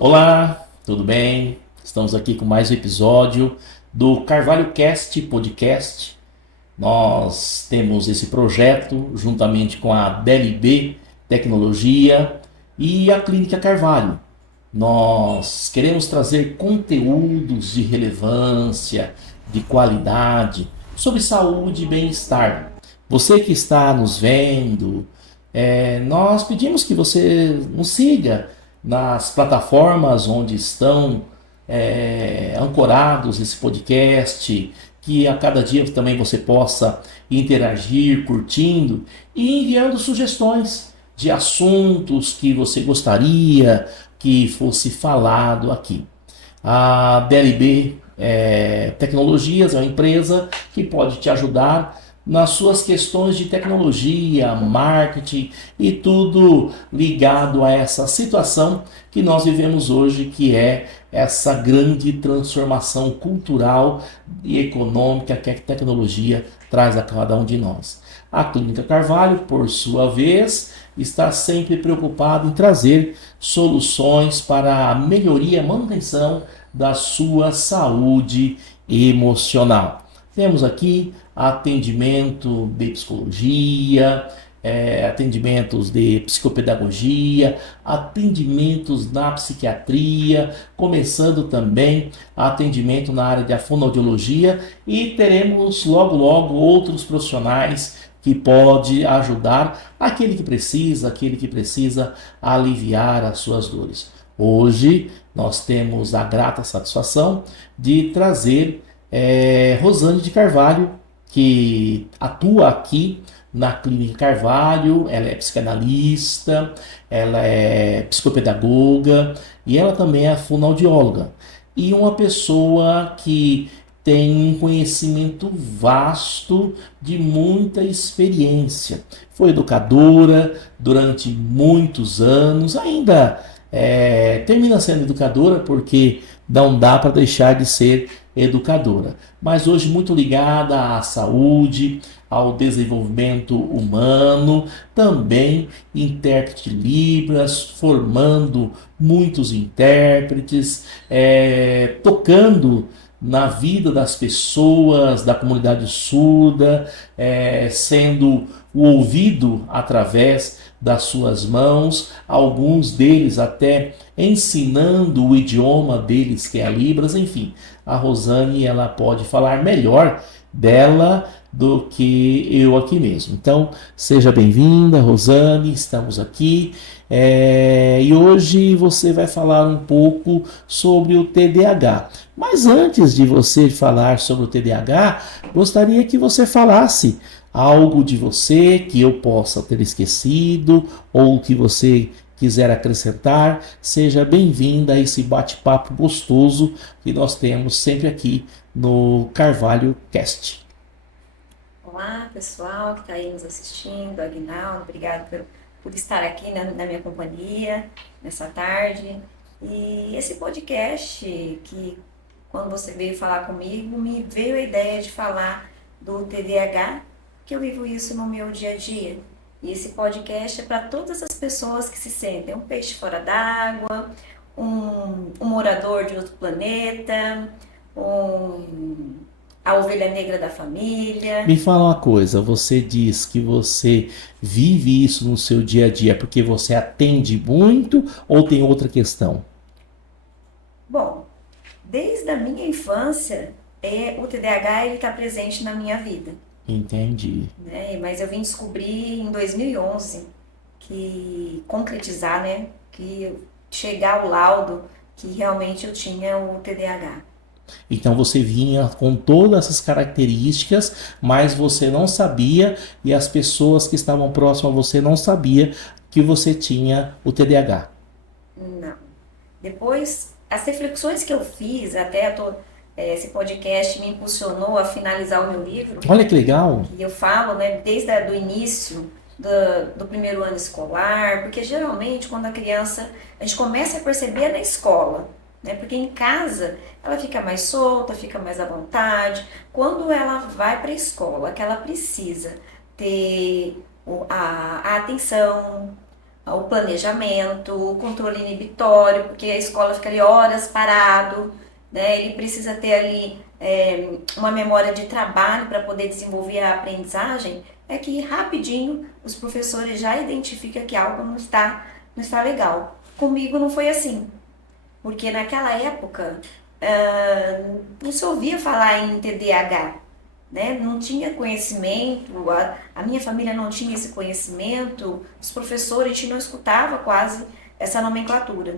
Olá, tudo bem? Estamos aqui com mais um episódio do Carvalho Cast Podcast. Nós temos esse projeto juntamente com a DLB Tecnologia e a Clínica Carvalho. Nós queremos trazer conteúdos de relevância, de qualidade, sobre saúde e bem-estar. Você que está nos vendo, nós pedimos que você nos siga nas plataformas onde estão ancorados esse podcast, que a cada dia também você possa interagir, curtindo e enviando sugestões de assuntos que você gostaria que fosse falado aqui. A DLB Tecnologias é uma empresa que pode te ajudar nas suas questões de tecnologia, marketing e tudo ligado a essa situação que nós vivemos hoje, que é essa grande transformação cultural e econômica que a tecnologia traz a cada um de nós. A Clínica Carvalho, por sua vez, está sempre preocupada em trazer soluções para a melhoria e manutenção da sua saúde emocional. Temos aqui atendimento de psicologia, atendimentos de psicopedagogia, atendimentos na psiquiatria, começando também atendimento na área de fonoaudiologia e teremos logo logo outros profissionais que pode ajudar aquele que precisa aliviar as suas dores. Hoje nós temos a grata satisfação de trazer Rosane de Carvalho, que atua aqui na Clínica Carvalho. Ela é psicanalista, ela é psicopedagoga e ela também é fonoaudióloga. E uma pessoa que tem um conhecimento vasto de muita experiência. Foi educadora durante muitos anos, ainda termina sendo educadora porque não dá para deixar de ser educadora, mas hoje muito ligada à saúde, ao desenvolvimento humano, também intérprete de Libras, formando muitos intérpretes, tocando na vida das pessoas, da comunidade surda, sendo o ouvido através das suas mãos, alguns deles até ensinando o idioma deles, que é a Libras. Enfim, a Rosane ela pode falar melhor dela do que eu aqui mesmo. Então, seja bem-vinda, Rosane, estamos aqui. E hoje você vai falar um pouco sobre o TDAH. Mas antes de você falar sobre o TDAH, gostaria que você falasse algo de você que eu possa ter esquecido ou que você quiser acrescentar. Seja bem-vinda a esse bate-papo gostoso que nós temos sempre aqui no Carvalho Cast. Olá, pessoal que está aí nos assistindo, Aguinaldo, obrigado por estar aqui na minha companhia nessa tarde. E esse podcast que, quando você veio falar comigo, me veio a ideia de falar do TDAH, que eu vivo isso no meu dia a dia. E esse podcast é para todas as pessoas que se sentem um peixe fora d'água, um morador de outro planeta, um a ovelha negra da família. Me fala uma coisa, você diz que você vive isso no seu dia a dia porque você atende muito ou tem outra questão? Bom, desde a minha infância, o TDAH está presente na minha vida, Entendi. né? Mas eu vim descobrir em 2011 que concretizar, né? Que chegar ao laudo que realmente eu tinha o TDAH. Então você vinha com todas essas características, mas você não sabia e as pessoas que estavam próximas a você não sabia que você tinha o TDAH. Não. Depois, as reflexões que eu fiz, esse podcast me impulsionou a finalizar o meu livro, Olha que legal. que eu falo, né, desde o início do primeiro ano escolar, porque geralmente quando a gente começa a perceber na escola, né, porque em casa ela fica mais solta, fica mais à vontade. Quando ela vai para a escola, que ela precisa ter a atenção, o planejamento, o controle inibitório, porque a escola fica ali horas parado, né? Ele precisa ter ali uma memória de trabalho para poder desenvolver a aprendizagem, é que rapidinho os professores já identificam que algo não está legal. Comigo não foi assim, porque naquela época não se ouvia falar em TDAH, né? Não tinha conhecimento, a minha família não tinha esse conhecimento, os professores, a gente não escutava quase essa nomenclatura.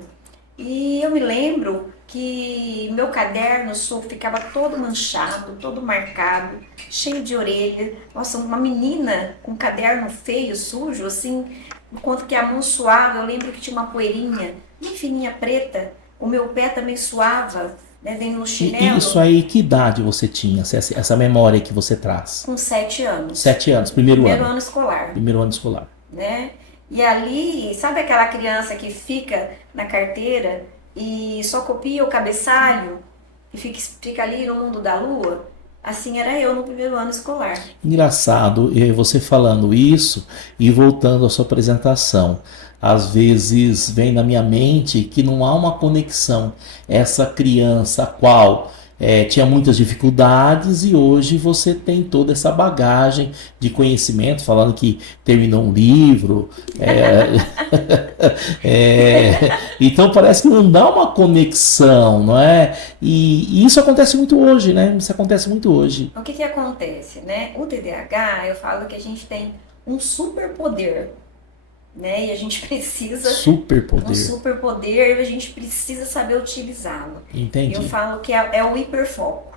E eu me lembro que meu caderno ficava todo manchado, todo marcado, cheio de orelha. Nossa, uma menina com caderno feio, sujo, assim, enquanto que a mão suava, eu lembro que tinha uma poeirinha bem fininha preta, o meu pé também suava, né, dentro no E isso chinelo, aí, que idade você tinha? Essa memória que você traz? com 7 anos. 7 anos, primeiro Primeiro ano. ano escolar, Primeiro ano escolar. né? E ali, sabe aquela criança que fica na carteira e só copia o cabeçalho e fica ali no mundo da lua? Assim era eu no primeiro ano escolar. Engraçado, você falando isso e voltando à sua apresentação. Às vezes vem na minha mente que não há uma conexão. Essa criança, a qual tinha muitas dificuldades, e hoje você tem toda essa bagagem de conhecimento, falando que terminou um livro. Então parece que não dá uma conexão, não é? E isso acontece muito hoje, né? Isso acontece muito hoje. O que acontece, né? O TDAH, eu falo que a gente tem um superpoder, né? E a gente precisa um Superpoder. superpoder e a gente precisa saber utilizá-lo. Eu Entendi. falo que é o hiperfoco.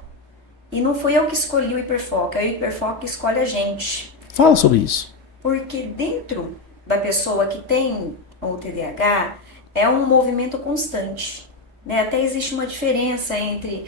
E não fui eu que escolhi o hiperfoco, é o hiperfoco que escolhe a gente. Fala sobre isso. Porque dentro da pessoa que tem o TDAH é um movimento constante, né? Até existe uma diferença entre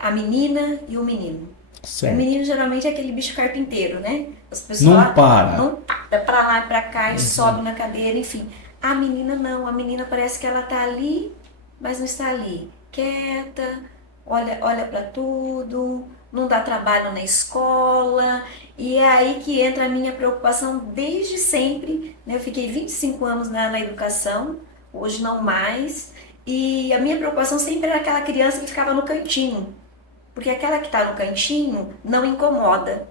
a menina e o menino. O Certo. menino geralmente é aquele bicho carpinteiro, né? As pessoas Não para. não para pra lá e pra cá e sobe na cadeira, enfim. A menina não, a menina parece que ela tá ali, mas não está ali. Quieta, olha para tudo, não dá trabalho na escola. E é aí que entra a minha preocupação desde sempre, né? Eu fiquei 25 anos na educação, hoje não mais. E a minha preocupação sempre era aquela criança que ficava no cantinho. Porque aquela que está no cantinho não incomoda.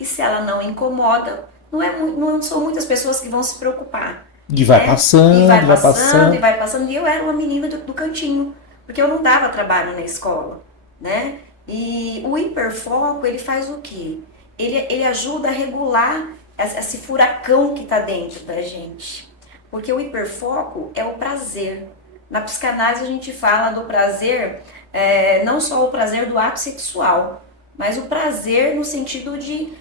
E se ela não incomoda, não são muitas pessoas que vão se preocupar. E vai Né? passando, E vai vai passando, passando. e vai passando. E eu era uma menina do cantinho, porque eu não dava trabalho na escola, né? E o hiperfoco, ele faz o quê? Ele ajuda a regular esse furacão que está dentro da gente. Porque o hiperfoco é o prazer. Na psicanálise a gente fala do prazer, não só o prazer do ato sexual, mas o prazer no sentido de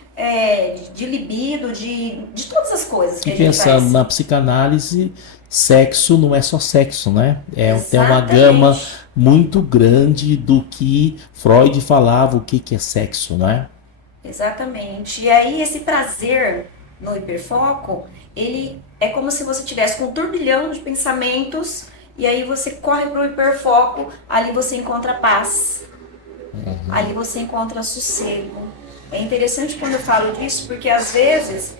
libido, de todas as coisas que E a gente pensando faz. na psicanálise, sexo não é só sexo, né? Tem uma gama Exatamente. muito grande do que Freud falava o que é sexo, né? Exatamente. E aí esse prazer no hiperfoco, ele é como se você tivesse com um turbilhão de pensamentos e aí você corre para o hiperfoco, ali você encontra paz, ali você encontra sossego. É interessante quando eu falo disso, porque às vezes,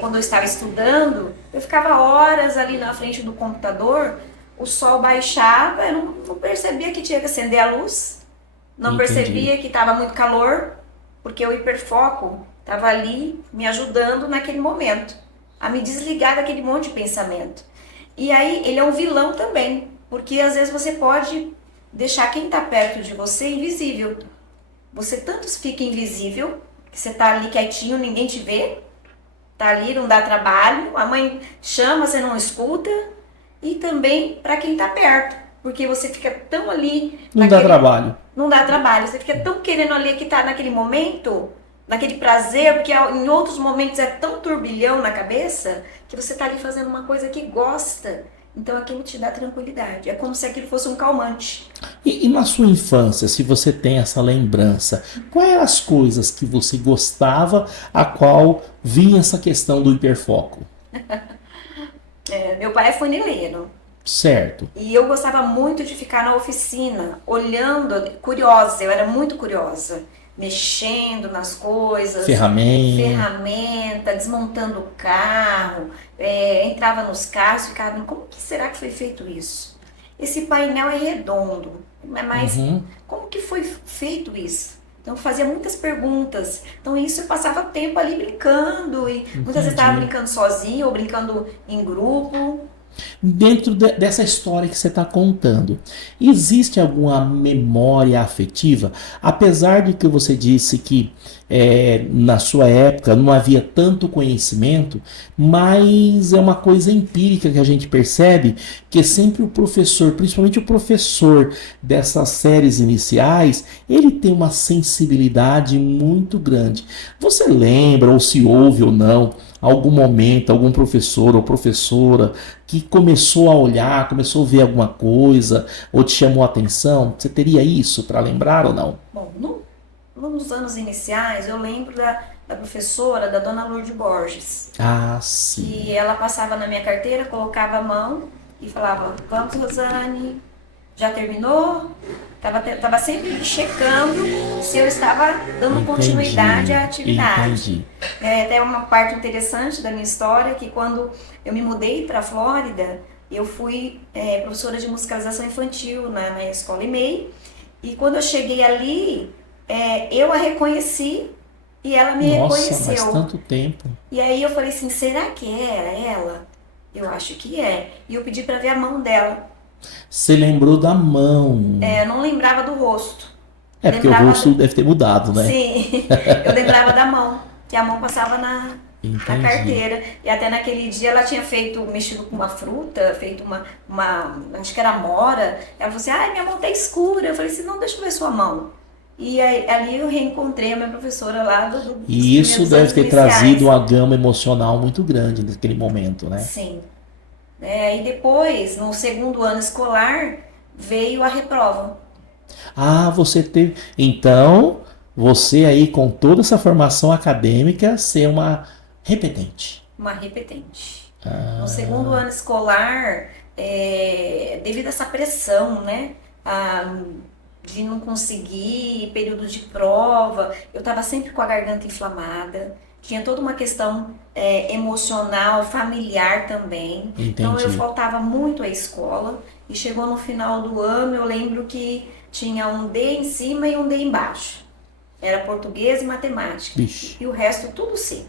quando eu estava estudando, eu ficava horas ali na frente do computador, o sol baixava, eu não percebia que tinha que acender a luz, não Entendi. percebia que estava muito calor, porque o hiperfoco estava ali me ajudando naquele momento, a me desligar daquele monte de pensamento. E aí ele é um vilão também, porque às vezes você pode deixar quem está perto de você invisível. Você tanto fica invisível, que você está ali quietinho, ninguém te vê, tá ali, não dá trabalho, a mãe chama, você não escuta, e também para quem está perto, porque você fica tão ali Não dá trabalho. não dá trabalho, você fica tão querendo ali que tá naquele momento, naquele prazer, porque em outros momentos é tão turbilhão na cabeça que você tá ali fazendo uma coisa que gosta. Então aquilo te dá tranquilidade. É como se aquilo fosse um calmante. E na sua infância, se você tem essa lembrança, quais eram as coisas que você gostava, a qual vinha essa questão do hiperfoco? Meu pai é funileiro. Certo. E eu gostava muito de ficar na oficina, olhando, curiosa, eu era muito curiosa, mexendo nas coisas, Ferramenta. desmontando o carro, entrava nos carros e ficava, como que será que foi feito isso? Esse painel é redondo, mas Uhum. como que foi feito isso? Então fazia muitas perguntas. Então isso eu passava tempo ali brincando e muitas vezes estava Entendi. brincando sozinho ou brincando em grupo. Dentro dessa história que você está contando, existe alguma memória afetiva? Apesar de que você disse que na sua época não havia tanto conhecimento, mas é uma coisa empírica que a gente percebe que sempre o professor, principalmente o professor dessas séries iniciais, ele tem uma sensibilidade muito grande. Você lembra, ou se houve ou não, algum momento, algum professor ou professora que começou a olhar, começou a ver alguma coisa, ou te chamou a atenção? Você teria isso para lembrar ou não? Bom, nos anos iniciais eu lembro da professora, da dona Lourdes Borges, Ah, sim. que ela passava na minha carteira, colocava a mão e falava, vamos Rosane, já terminou? Tava sempre checando se eu estava dando continuidade à atividade. Entendi. Até uma parte interessante da minha história, que quando eu me mudei para a Flórida, eu fui professora de musicalização infantil na escola EMEI, e quando eu cheguei ali, eu a reconheci e ela me Nossa, faz reconheceu. tanto tempo. E aí eu falei assim, será que era ela? Eu acho que é. E eu pedi para ver a mão dela. Você lembrou da mão. Eu não lembrava do rosto. Porque o Lembrava rosto deve ter mudado, né? Sim, eu lembrava da mão, que a mão passava na Entendi. carteira. E até naquele dia ela tinha mexido com uma fruta, feito acho que era amora. Ela falou assim, minha mão tá escura. Eu falei assim, não, deixa eu ver sua mão. E aí, ali eu reencontrei a minha professora lá dos E isso primeiros deve anos ter iniciais. trazido uma gama emocional muito grande naquele momento, né? Sim. E depois, no segundo ano escolar, veio a reprova. Ah, você teve. Então, você aí com toda essa formação acadêmica, ser uma repetente. Uma repetente. No segundo ano escolar, devido a essa pressão, né? De não conseguir, período de prova, eu estava sempre com a garganta inflamada. Tinha toda uma questão emocional, familiar também. Entendi. Então eu faltava muito à escola. E chegou no final do ano, eu lembro que tinha um D em cima e um D embaixo. Era português e matemática. Vixe. E o resto tudo C.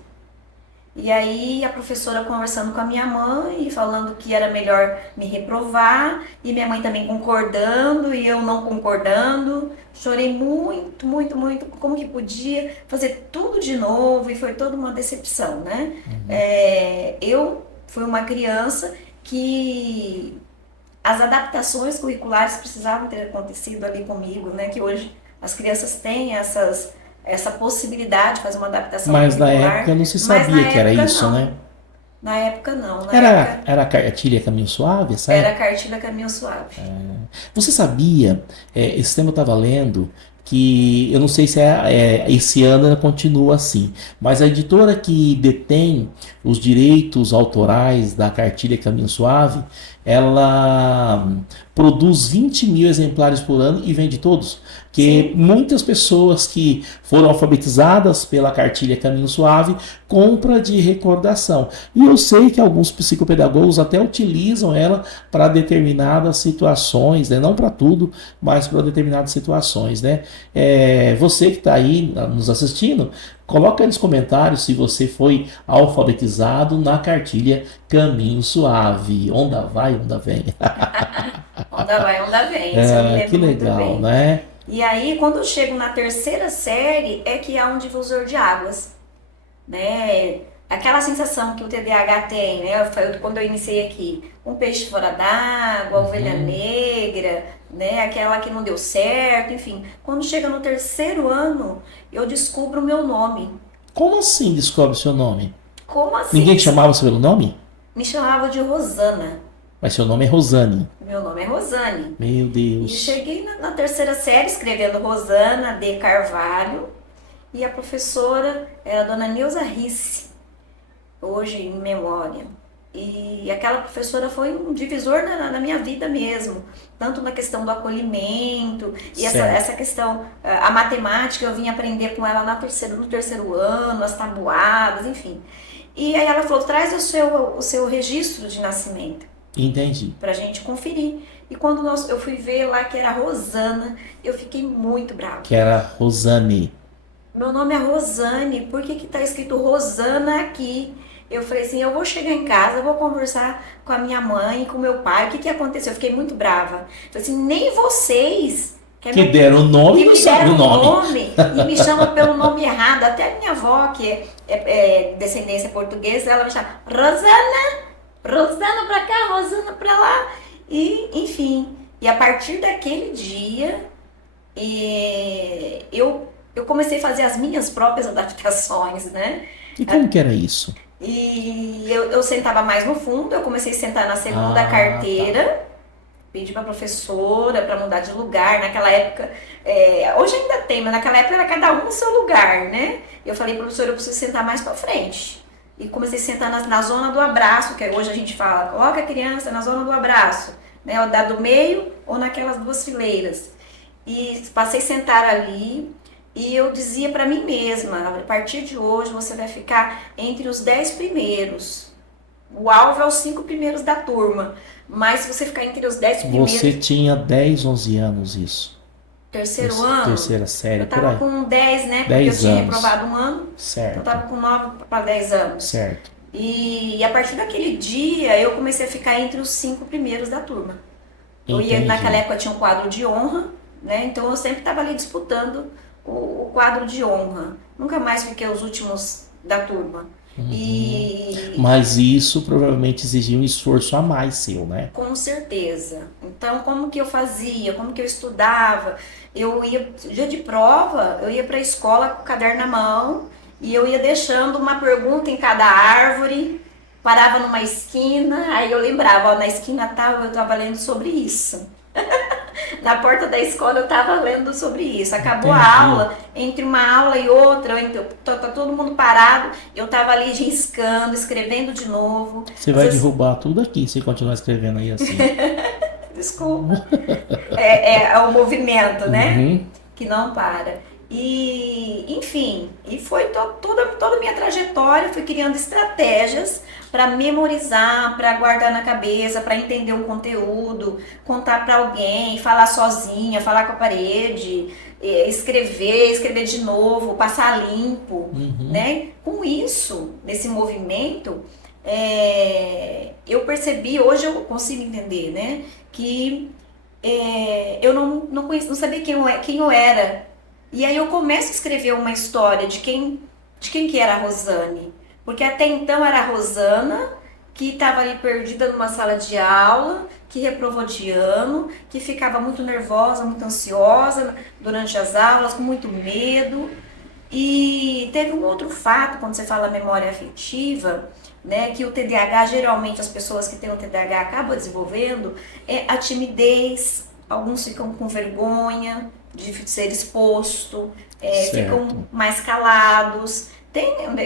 E aí a professora conversando com a minha mãe e falando que era melhor me reprovar, e minha mãe também concordando e eu não concordando. Chorei muito, muito, muito, como que podia fazer tudo de novo, e foi toda uma decepção, né? Eu fui uma criança que as adaptações curriculares precisavam ter acontecido ali comigo, né? Que hoje as crianças têm essa possibilidade de fazer uma adaptação Mas na curricular. época não se Mas na sabia que era época isso, não. né? Na época não. Na época Era a cartilha Caminho Suave, sabe? era a cartilha Caminho Suave. Você sabia, esse tempo eu estava lendo, que eu não sei se esse ano ela continua assim, mas a editora que detém os direitos autorais da cartilha Caminho Suave, ela produz 20 mil exemplares por ano e vende todos. Que muitas pessoas que foram alfabetizadas pela cartilha Caminho Suave compra de recordação. E eu sei que alguns psicopedagogos até utilizam ela para determinadas situações, né? Não para tudo, mas para determinadas situações, né? Você que está aí nos assistindo, coloca aí nos comentários se você foi alfabetizado na cartilha Caminho Suave. Onda vai, onda vem. Onda vai, onda vem. Isso eu me lembro Que muito legal, bem. né? E aí, quando eu chego na terceira série, é que há um divisor de águas, né? Aquela sensação que o TDAH tem, né? Quando eu iniciei aqui, um peixe fora d'água, a ovelha negra, né? Aquela que não deu certo, enfim. Quando chega no terceiro ano, eu descubro o meu nome. Como assim descobre seu nome? Como assim? Ninguém te chamava pelo nome? Me chamava de Rosana. Mas seu nome é Rosane. Meu nome é Rosane. Meu E Deus. cheguei na terceira série escrevendo Rosana D. Carvalho, e a professora era a dona Neuza Risse, hoje em memória. E aquela professora foi um divisor na minha vida mesmo, tanto na questão do acolhimento, e Certo. essa questão, a matemática eu vim aprender com ela no terceiro ano, as tabuadas, enfim. E aí ela falou, traz o seu registro de nascimento Entendi. pra gente conferir. E quando eu fui ver lá que era Rosana, eu fiquei muito brava. Que era Rosane. Meu nome é Rosane, por que que tá escrito Rosana aqui? Eu falei assim, eu vou chegar em casa, eu vou conversar com a minha mãe, com o meu pai, o que que aconteceu? Eu fiquei muito brava. Falei assim, nem vocês, Que deram o nome que e não me sabe o deram um nome. nome e me chamam pelo nome errado. Até a minha avó, que é descendência portuguesa, ela me chama Rosana, Rosana pra cá, Rosana pra lá. E, enfim, e a partir daquele dia, eu comecei a fazer as minhas próprias adaptações, né? E como que era isso? E eu sentava mais no fundo, eu comecei a sentar na segunda Ah, tá. carteira, pedi pra professora para mudar de lugar. Naquela época, hoje ainda tem, mas naquela época era cada um no seu lugar, né? Eu falei, professora, eu preciso sentar mais pra frente. E comecei a sentar na zona do abraço, que hoje a gente fala, coloca a criança na zona do abraço, né? Ou da do meio ou naquelas duas fileiras. E passei a sentar ali e eu dizia para mim mesma, a partir de hoje você vai ficar entre os 10 primeiros. O alvo é os 5 primeiros da turma. Mas se você ficar entre os 10 Você primeiros, tinha 10, 11 anos isso. terceiro ano, Terceira série, eu por tava aí. com 10, né? Porque eu 10 tinha anos. reprovado um ano, então eu Certo, tava com 9 para 10 anos. certo. E a partir daquele dia eu comecei a ficar entre os 5 primeiros da turma. Naquela Entendi. época tinha um quadro de honra, né? Então eu sempre estava ali disputando o quadro de honra. Nunca mais fiquei os últimos da turma. Uhum. E Mas isso provavelmente exigia um esforço a mais seu, né? com certeza. Então, como que eu fazia? Como que eu estudava? Eu ia, dia de prova, eu ia para a escola com o caderno na mão e eu ia deixando uma pergunta em cada árvore, parava numa esquina, aí eu lembrava, ó, na esquina tal eu estava lendo sobre isso. Na porta da escola eu estava lendo sobre isso. Acabou a Entendi. aula, entre uma aula e outra, tá todo mundo parado, eu estava ali riscando, escrevendo de novo. Você Às vai vezes, derrubar tudo aqui se continuar escrevendo aí assim. desculpa, é o movimento, né? Uhum. Que não para. E, enfim, e foi toda a minha trajetória, fui criando estratégias para memorizar, para guardar na cabeça, para entender um conteúdo, contar para alguém, falar sozinha, falar com a parede, escrever de novo, passar limpo, Uhum. né? Com isso, nesse movimento, eu percebi, hoje eu consigo entender, né? Que eu não, conhecia, não sabia quem eu era. E aí eu começo a escrever uma história de quem que era a Rosane. Porque até então era a Rosana, que estava ali perdida numa sala de aula, que reprovou de ano, que ficava muito nervosa, muito ansiosa durante as aulas, com muito medo. E teve um outro fato, quando você fala memória afetiva, né, que o TDAH, geralmente as pessoas que têm o TDAH acabam desenvolvendo, é a timidez, alguns ficam com vergonha de ser exposto, ficam Certo. mais calados.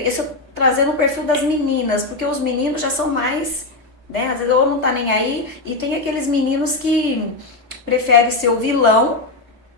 Isso trazendo o perfil das meninas, porque os meninos já são mais, né, às vezes ou não tá nem aí, e tem aqueles meninos que preferem ser o vilão,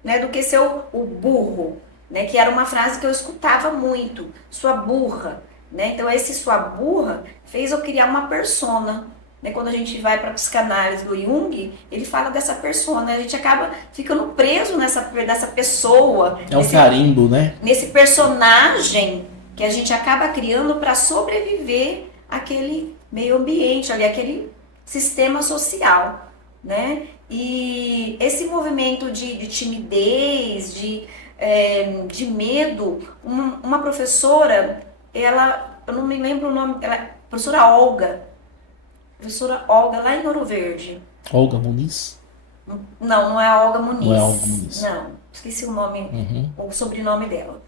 né, do que ser o burro, né, que era uma frase que eu escutava muito, sua burra, né? Então esse sua burra fez eu criar uma persona, né? Quando a gente vai para a psicanálise do Jung, ele fala dessa persona, a gente acaba ficando preso dessa pessoa, É um carimbo, né? nesse personagem que a gente acaba criando para sobreviver àquele meio ambiente, ali, aquele sistema social, né? E esse movimento de timidez, de medo, uma professora, eu não me lembro o nome, professora Olga lá em Ouro Verde. Olga Muniz? Não, não é a Olga Não é Olga Muniz, Muniz. não, esqueci o nome, Uhum. o sobrenome dela.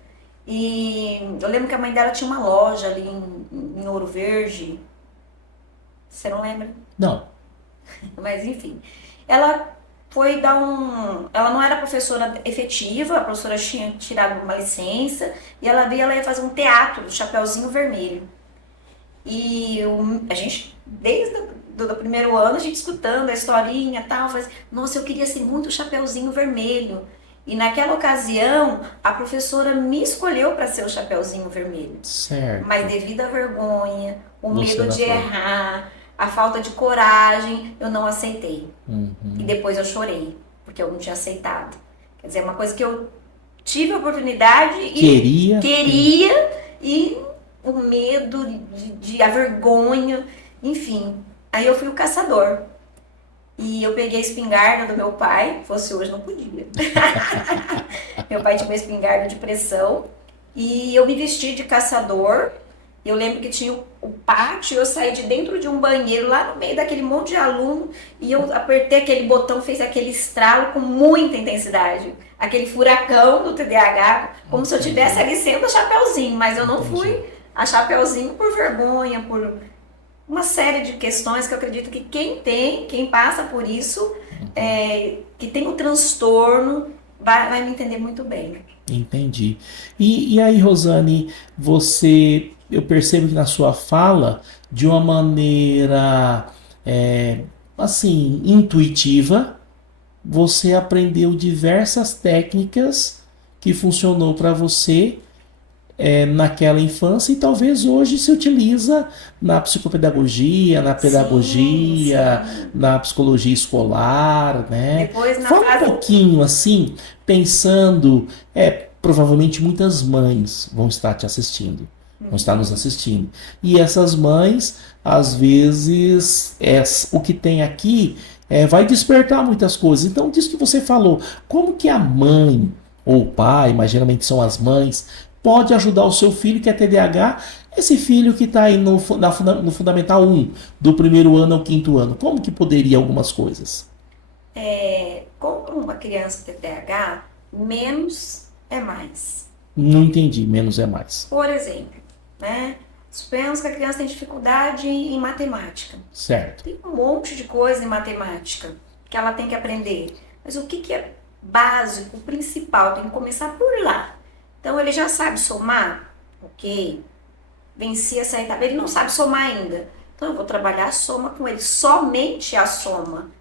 E eu lembro que a mãe dela tinha uma loja ali em Ouro Verde, você não lembra? Não. Mas enfim, ela foi dar um. Ela não era professora efetiva, a professora tinha tirado uma licença, e ela ia fazer um teatro do Chapeuzinho Vermelho. E a gente desde do primeiro ano, a gente escutando a historinha e tal, faz, nossa, eu queria ser muito o Chapeuzinho Vermelho. E naquela ocasião, a professora me escolheu para ser o Chapeuzinho Vermelho. Certo. Mas devido à vergonha, o Você medo não de foi. errar, a falta de coragem, eu não aceitei. E Uhum. depois eu chorei, porque eu não tinha aceitado. Quer dizer, é uma coisa que eu tive a oportunidade e queria e o medo, a vergonha, enfim. Aí eu fui o caçador. E eu peguei a espingarda do meu pai, fosse hoje não podia. Meu pai tinha uma espingarda de pressão e eu me vesti de caçador. Eu lembro que tinha o pátio, eu saí de dentro de um banheiro lá no meio daquele monte de aluno e eu apertei aquele botão, fez aquele estralo com muita intensidade. Aquele furacão do TDAH, como se eu tivesse ali sendo a Chapeuzinho, mas eu não fui a Chapeuzinho por vergonha, por uma série de questões que eu acredito que quem passa por isso, que tem o transtorno, vai me entender muito bem. Entendi. E aí, Rosane, eu percebo que na sua fala, de uma maneira, assim, intuitiva, você aprendeu diversas técnicas que funcionou para você naquela infância e talvez hoje se utiliza na psicopedagogia, na pedagogia, Sim. na psicologia escolar, né? Depois na Fala um fase. pouquinho assim, pensando, provavelmente muitas mães vão estar te assistindo, vão estar nos assistindo. E essas mães, às vezes, o que tem aqui vai despertar muitas coisas. Então, disso que você falou, como que a mãe ou o pai, mas geralmente são as mães, pode ajudar o seu filho que é TDAH, esse filho que está aí no Fundamental 1, do primeiro ano ao quinto ano, como que poderia algumas coisas? Com uma criança TDAH, menos é mais. Não entendi, menos é mais. Por exemplo, né? Suponhamos que a criança tem dificuldade em matemática. Certo. Tem um monte de coisa em matemática que ela tem que aprender. Mas o que é básico, o principal? Tem que começar por lá. Então ele já sabe somar? Ok. Venci essa etapa. Ele não sabe somar ainda. Então eu vou trabalhar a soma com ele, somente a soma.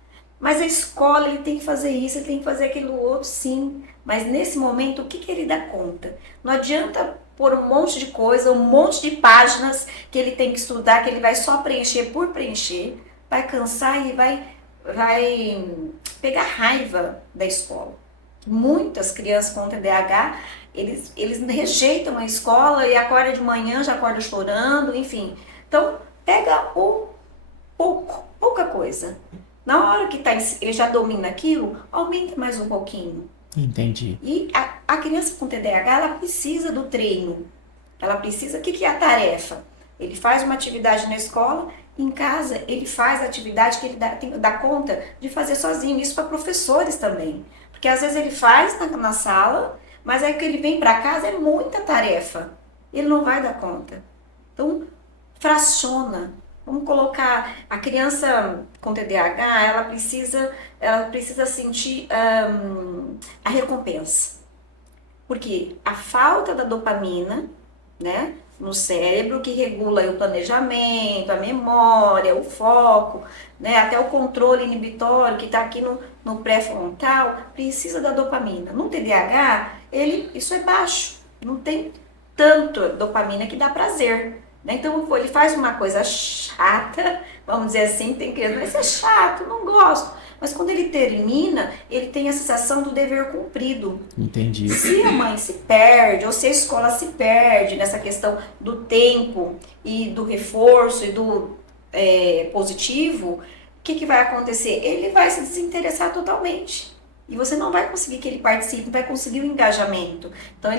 Mas a escola, ele tem que fazer isso, ele tem que fazer aquilo outro, sim. Mas nesse momento, o que ele dá conta? Não adianta pôr um monte de coisa, um monte de páginas que ele tem que estudar, que ele vai só preencher por preencher, vai cansar e vai pegar raiva da escola. Muitas crianças com TDAH, eles rejeitam a escola e acorda de manhã, já acorda chorando, enfim. Então, pega pouca coisa. Na hora que ele já domina aquilo, aumenta mais um pouquinho. Entendi. E a criança com TDAH, ela precisa do treino. Ela precisa, o que é a tarefa? Ele faz uma atividade na escola, em casa ele faz a atividade que ele dá conta de fazer sozinho. Isso para professores também. Porque às vezes ele faz na sala, mas aí que ele vem para casa é muita tarefa. Ele não vai dar conta. Então, fraciona. Vamos colocar a criança com TDAH, ela precisa sentir a recompensa. Porque a falta da dopamina, né, no cérebro, que regula o planejamento, a memória, o foco, né, até o controle inibitório que está aqui no pré-frontal, precisa da dopamina. No TDAH, isso é baixo, não tem tanto dopamina que dá prazer. Então ele faz uma coisa chata, vamos dizer assim, tem criança, mas isso é chato, não gosto. Mas quando ele termina, ele tem a sensação do dever cumprido. Entendi. Se a mãe se perde, ou se a escola se perde nessa questão do tempo e do reforço e do positivo, o que vai acontecer? Ele vai se desinteressar totalmente. E você não vai conseguir que ele participe, não vai conseguir o engajamento. Então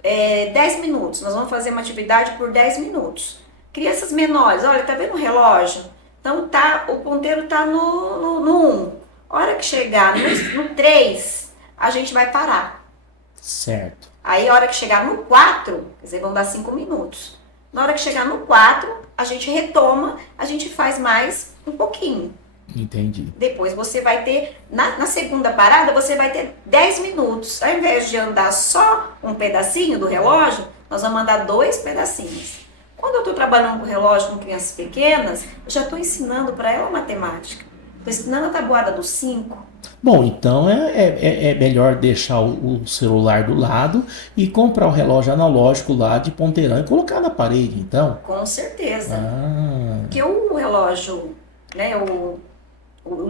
10 minutos, nós vamos fazer uma atividade por 10 minutos. Crianças menores, olha, tá vendo o relógio? Então o ponteiro tá no 1. Hora que chegar no 3, a gente vai parar. Certo. Aí a hora que chegar no 4, quer dizer, vão dar 5 minutos. Na hora que chegar no 4, a gente retoma, a gente faz mais um pouquinho. Entendi. Depois você vai ter, na segunda parada, você vai ter 10 minutos. Ao invés de andar só um pedacinho do relógio, nós vamos andar 2 pedacinhos. Quando eu estou trabalhando com relógio com crianças pequenas, eu já estou ensinando para ela matemática. Estou ensinando a tabuada dos 5. Bom, então é melhor deixar o celular do lado e comprar o relógio analógico lá de ponteirão e colocar na parede, então. Com certeza. Ah, Porque o relógio, né, o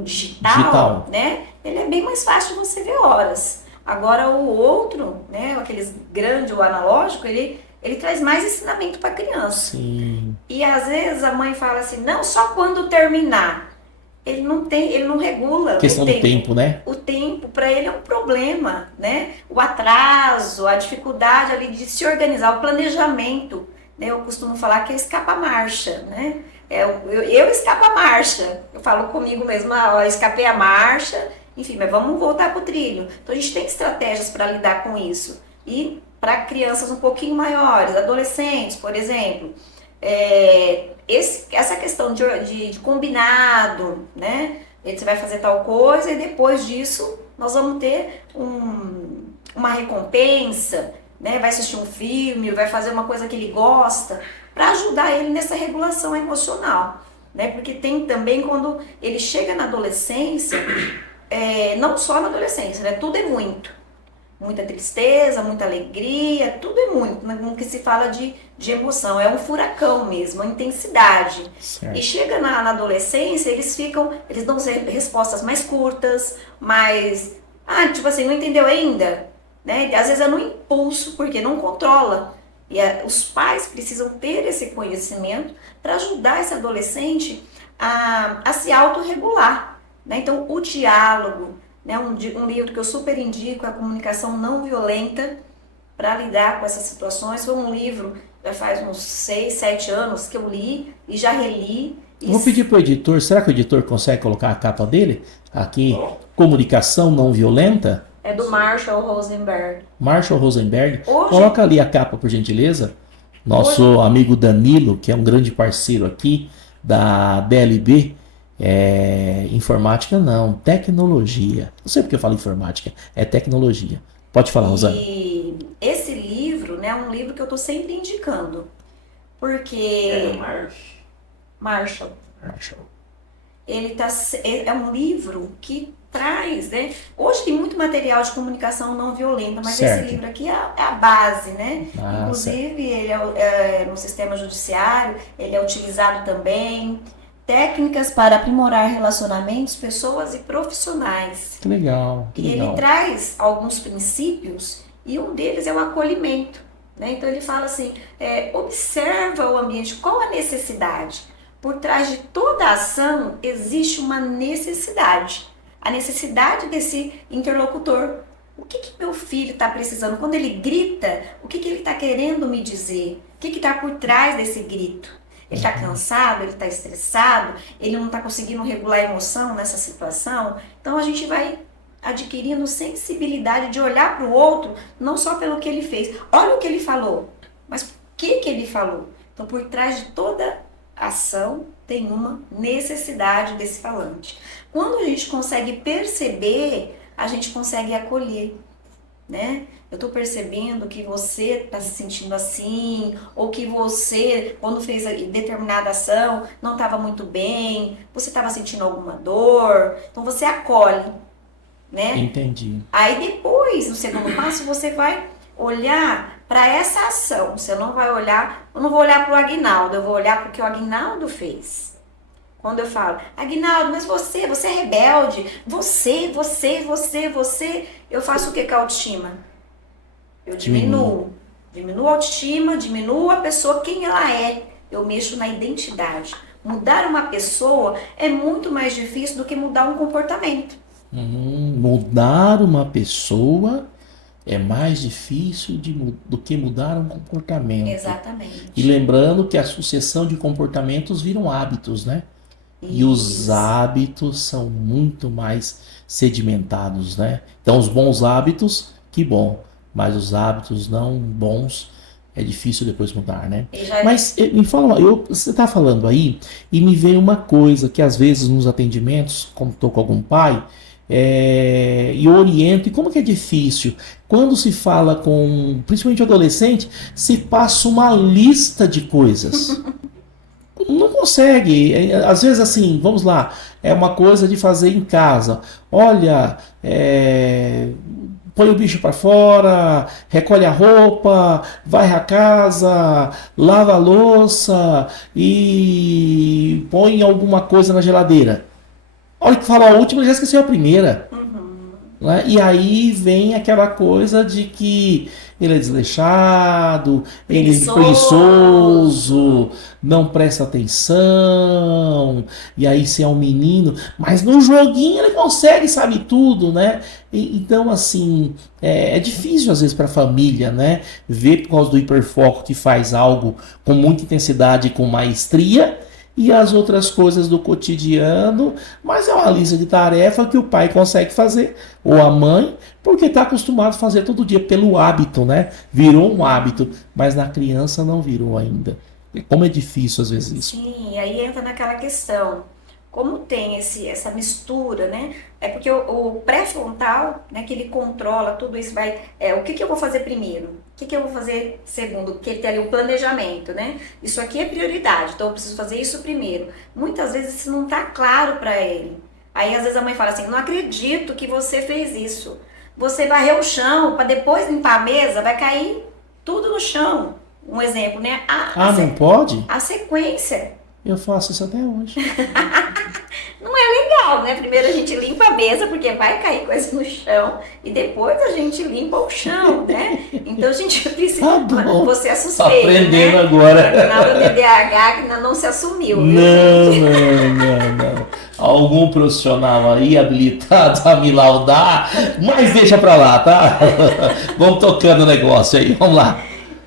digital. né, ele é bem mais fácil de você ver horas. Agora o outro, né, aqueles grande, o analógico, ele traz mais ensinamento para a criança. Sim. E às vezes a mãe fala assim, não, só quando terminar. Ele não regula Questão o do tempo. tempo, né? O tempo para ele é um problema, né? O atraso, a dificuldade ali de se organizar, o planejamento, né? Eu costumo falar que é escapa-marcha, né? Eu escapo a marcha. Eu falo comigo mesma, ó, escapei a marcha, enfim, mas vamos voltar para o trilho. Então a gente tem estratégias para lidar com isso. E para crianças um pouquinho maiores, adolescentes, por exemplo, essa questão de combinado, né? Você vai fazer tal coisa e depois disso nós vamos ter uma recompensa, né? Vai assistir um filme, vai fazer uma coisa que ele gosta, para ajudar ele nessa regulação emocional, né? Porque tem também quando ele chega na adolescência, não só na adolescência, né? Tudo é muito. Muita tristeza, muita alegria, tudo é muito, no que se fala de emoção, é um furacão mesmo, uma intensidade. Certo. E chega na adolescência, eles dão respostas mais curtas, mais, tipo assim, não entendeu ainda, né? Às vezes é no impulso, porque não controla. E os pais precisam ter esse conhecimento para ajudar esse adolescente a se autorregular, né? Então, o diálogo, né? Um livro que eu super indico é A Comunicação Não Violenta, para lidar com essas situações. Foi um livro, já faz uns 6, 7 anos que eu li e já reli. Vou pedir para o editor, será que o editor consegue colocar a capa dele? Aqui, Comunicação Não Violenta. É do Marshall Rosenberg. Marshall Rosenberg. Hoje, Coloca ali a capa, por gentileza. Nosso amigo Danilo, que é um grande parceiro aqui da DLB. Informática não, tecnologia. Não sei porque eu falo informática, é tecnologia. Pode falar, Rosana. E esse livro, né, é um livro que eu estou sempre indicando. Porque... Marshall. Ele é um livro que traz, né? Hoje tem muito material de comunicação não violenta, mas certo. Esse livro aqui é a base, né? Ah, inclusive, ele é no sistema judiciário, ele é utilizado também. Técnicas para aprimorar relacionamentos, pessoas e profissionais. Que legal. Que legal. Ele traz alguns princípios e um deles é o acolhimento, né? Então ele fala assim, observa o ambiente, qual a necessidade? Por trás de toda ação existe uma necessidade. A necessidade desse interlocutor. O que meu filho está precisando? Quando ele grita, o que ele está querendo me dizer? O que está por trás desse grito? Ele está cansado, ele está estressado, ele não está conseguindo regular a emoção nessa situação. Então a gente vai adquirindo sensibilidade de olhar para o outro, não só pelo que ele fez. Olha o que ele falou, mas o que ele falou? Então por trás de toda ação tem uma necessidade desse falante. Quando a gente consegue perceber, a gente consegue acolher, né? Eu estou percebendo que você está se sentindo assim, ou que você, quando fez determinada ação, não estava muito bem, você estava sentindo alguma dor, então você acolhe, né? Entendi. Aí depois, no segundo passo, você vai olhar para essa ação. Você não vai olhar, eu não vou olhar para o Aguinaldo, eu vou olhar para o que o Aguinaldo fez. Quando eu falo, Aguinaldo, mas você é rebelde, você, eu faço o que com a autoestima? Eu diminuo a autoestima, diminuo a pessoa, quem ela é. Eu mexo na identidade. Mudar uma pessoa é muito mais difícil do que mudar um comportamento. Mudar uma pessoa é mais difícil do que mudar um comportamento. Exatamente. E lembrando que a sucessão de comportamentos viram hábitos, né? Isso. E os hábitos são muito mais sedimentados, né? Então, os bons hábitos, que bom. Mas os hábitos não bons é difícil depois mudar, né? Mas me fala, você está falando aí e me veio uma coisa que às vezes nos atendimentos, como estou com algum pai, e oriento. E como que é difícil? Quando se fala com, principalmente adolescente, se passa uma lista de coisas. Não consegue. Às vezes, assim, vamos lá, é uma coisa de fazer em casa. Olha, põe o bicho para fora, recolhe a roupa, varre a casa, lava a louça e põe alguma coisa na geladeira. A hora que falou a última, ele já esqueceu a primeira. Né? E aí vem aquela coisa de que ele é desleixado, ele é preguiçoso, não presta atenção, e aí se é um menino, mas no joguinho ele consegue, sabe tudo, né? Então, assim, é difícil às vezes para a família, né? Ver por causa do hiperfoco que faz algo com muita intensidade e com maestria, e as outras coisas do cotidiano, mas é uma lista de tarefa que o pai consegue fazer, ou a mãe, porque está acostumado a fazer todo dia pelo hábito, né? Virou um hábito, mas na criança não virou ainda. E como é difícil às vezes isso. Sim, aí entra naquela questão. Como tem essa mistura, né? É porque o pré-frontal, né, que ele controla tudo isso, o que eu vou fazer primeiro? O que eu vou fazer segundo? Porque ele tem ali o planejamento, né? Isso aqui é prioridade, então eu preciso fazer isso primeiro. Muitas vezes isso não está claro para ele. Aí às vezes a mãe fala assim, não acredito que você fez isso. Você varreu o chão, para depois limpar a mesa, vai cair tudo no chão. Um exemplo, né? Não pode? A sequência. Eu faço isso até hoje. Não é legal, né? Primeiro a gente limpa a mesa, porque vai cair coisa no chão, e depois a gente limpa o chão, né? Então a gente precisa... Você é suspeito, aprendendo, né? Agora. Afinal, o TDAH que ainda não se assumiu. Não. Algum profissional aí habilitado a me laudar, mas deixa pra lá, tá? Vamos tocando o negócio aí, vamos lá.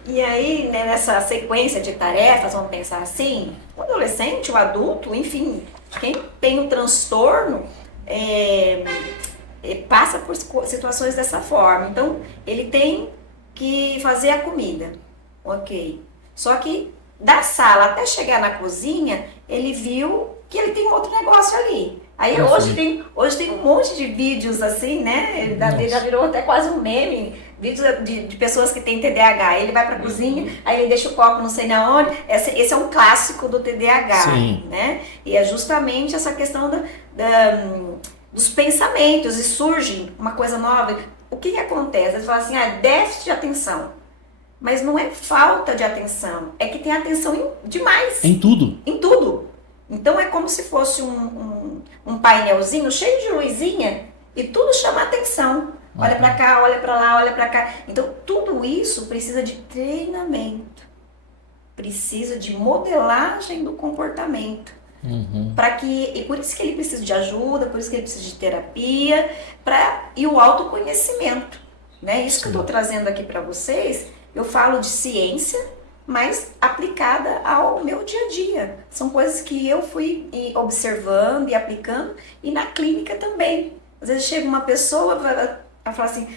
E aí, né, nessa sequência de tarefas, vamos pensar assim, o adolescente, o adulto, enfim, quem tem um transtorno passa por situações dessa forma. Então, ele tem que fazer a comida, ok. Só que da sala até chegar na cozinha, ele viu que ele tem outro negócio ali. Aí hoje tem um monte de vídeos assim, né? Já virou até quase um meme. Vídeos de pessoas que têm TDAH. Ele vai pra cozinha, aí ele deixa o copo não sei na onde. Esse é um clássico do TDAH. Sim. Né? E é justamente essa questão dos pensamentos. E surge uma coisa nova. O que acontece? Eles falam assim, déficit de atenção. Mas não é falta de atenção. É que tem atenção demais. Em tudo. Em tudo. Então é como se fosse um painelzinho cheio de luzinha e tudo chama atenção. Olha pra cá, olha pra lá, olha pra cá. Então tudo isso precisa de treinamento. Precisa de modelagem do comportamento. E por isso que ele precisa de ajuda, por isso que ele precisa de terapia e o autoconhecimento. Né? Isso que eu estou trazendo aqui para vocês, eu falo de ciência, mas aplicada ao meu dia a dia. São coisas que eu fui observando e aplicando, e na clínica também. Às vezes chega uma pessoa e fala assim,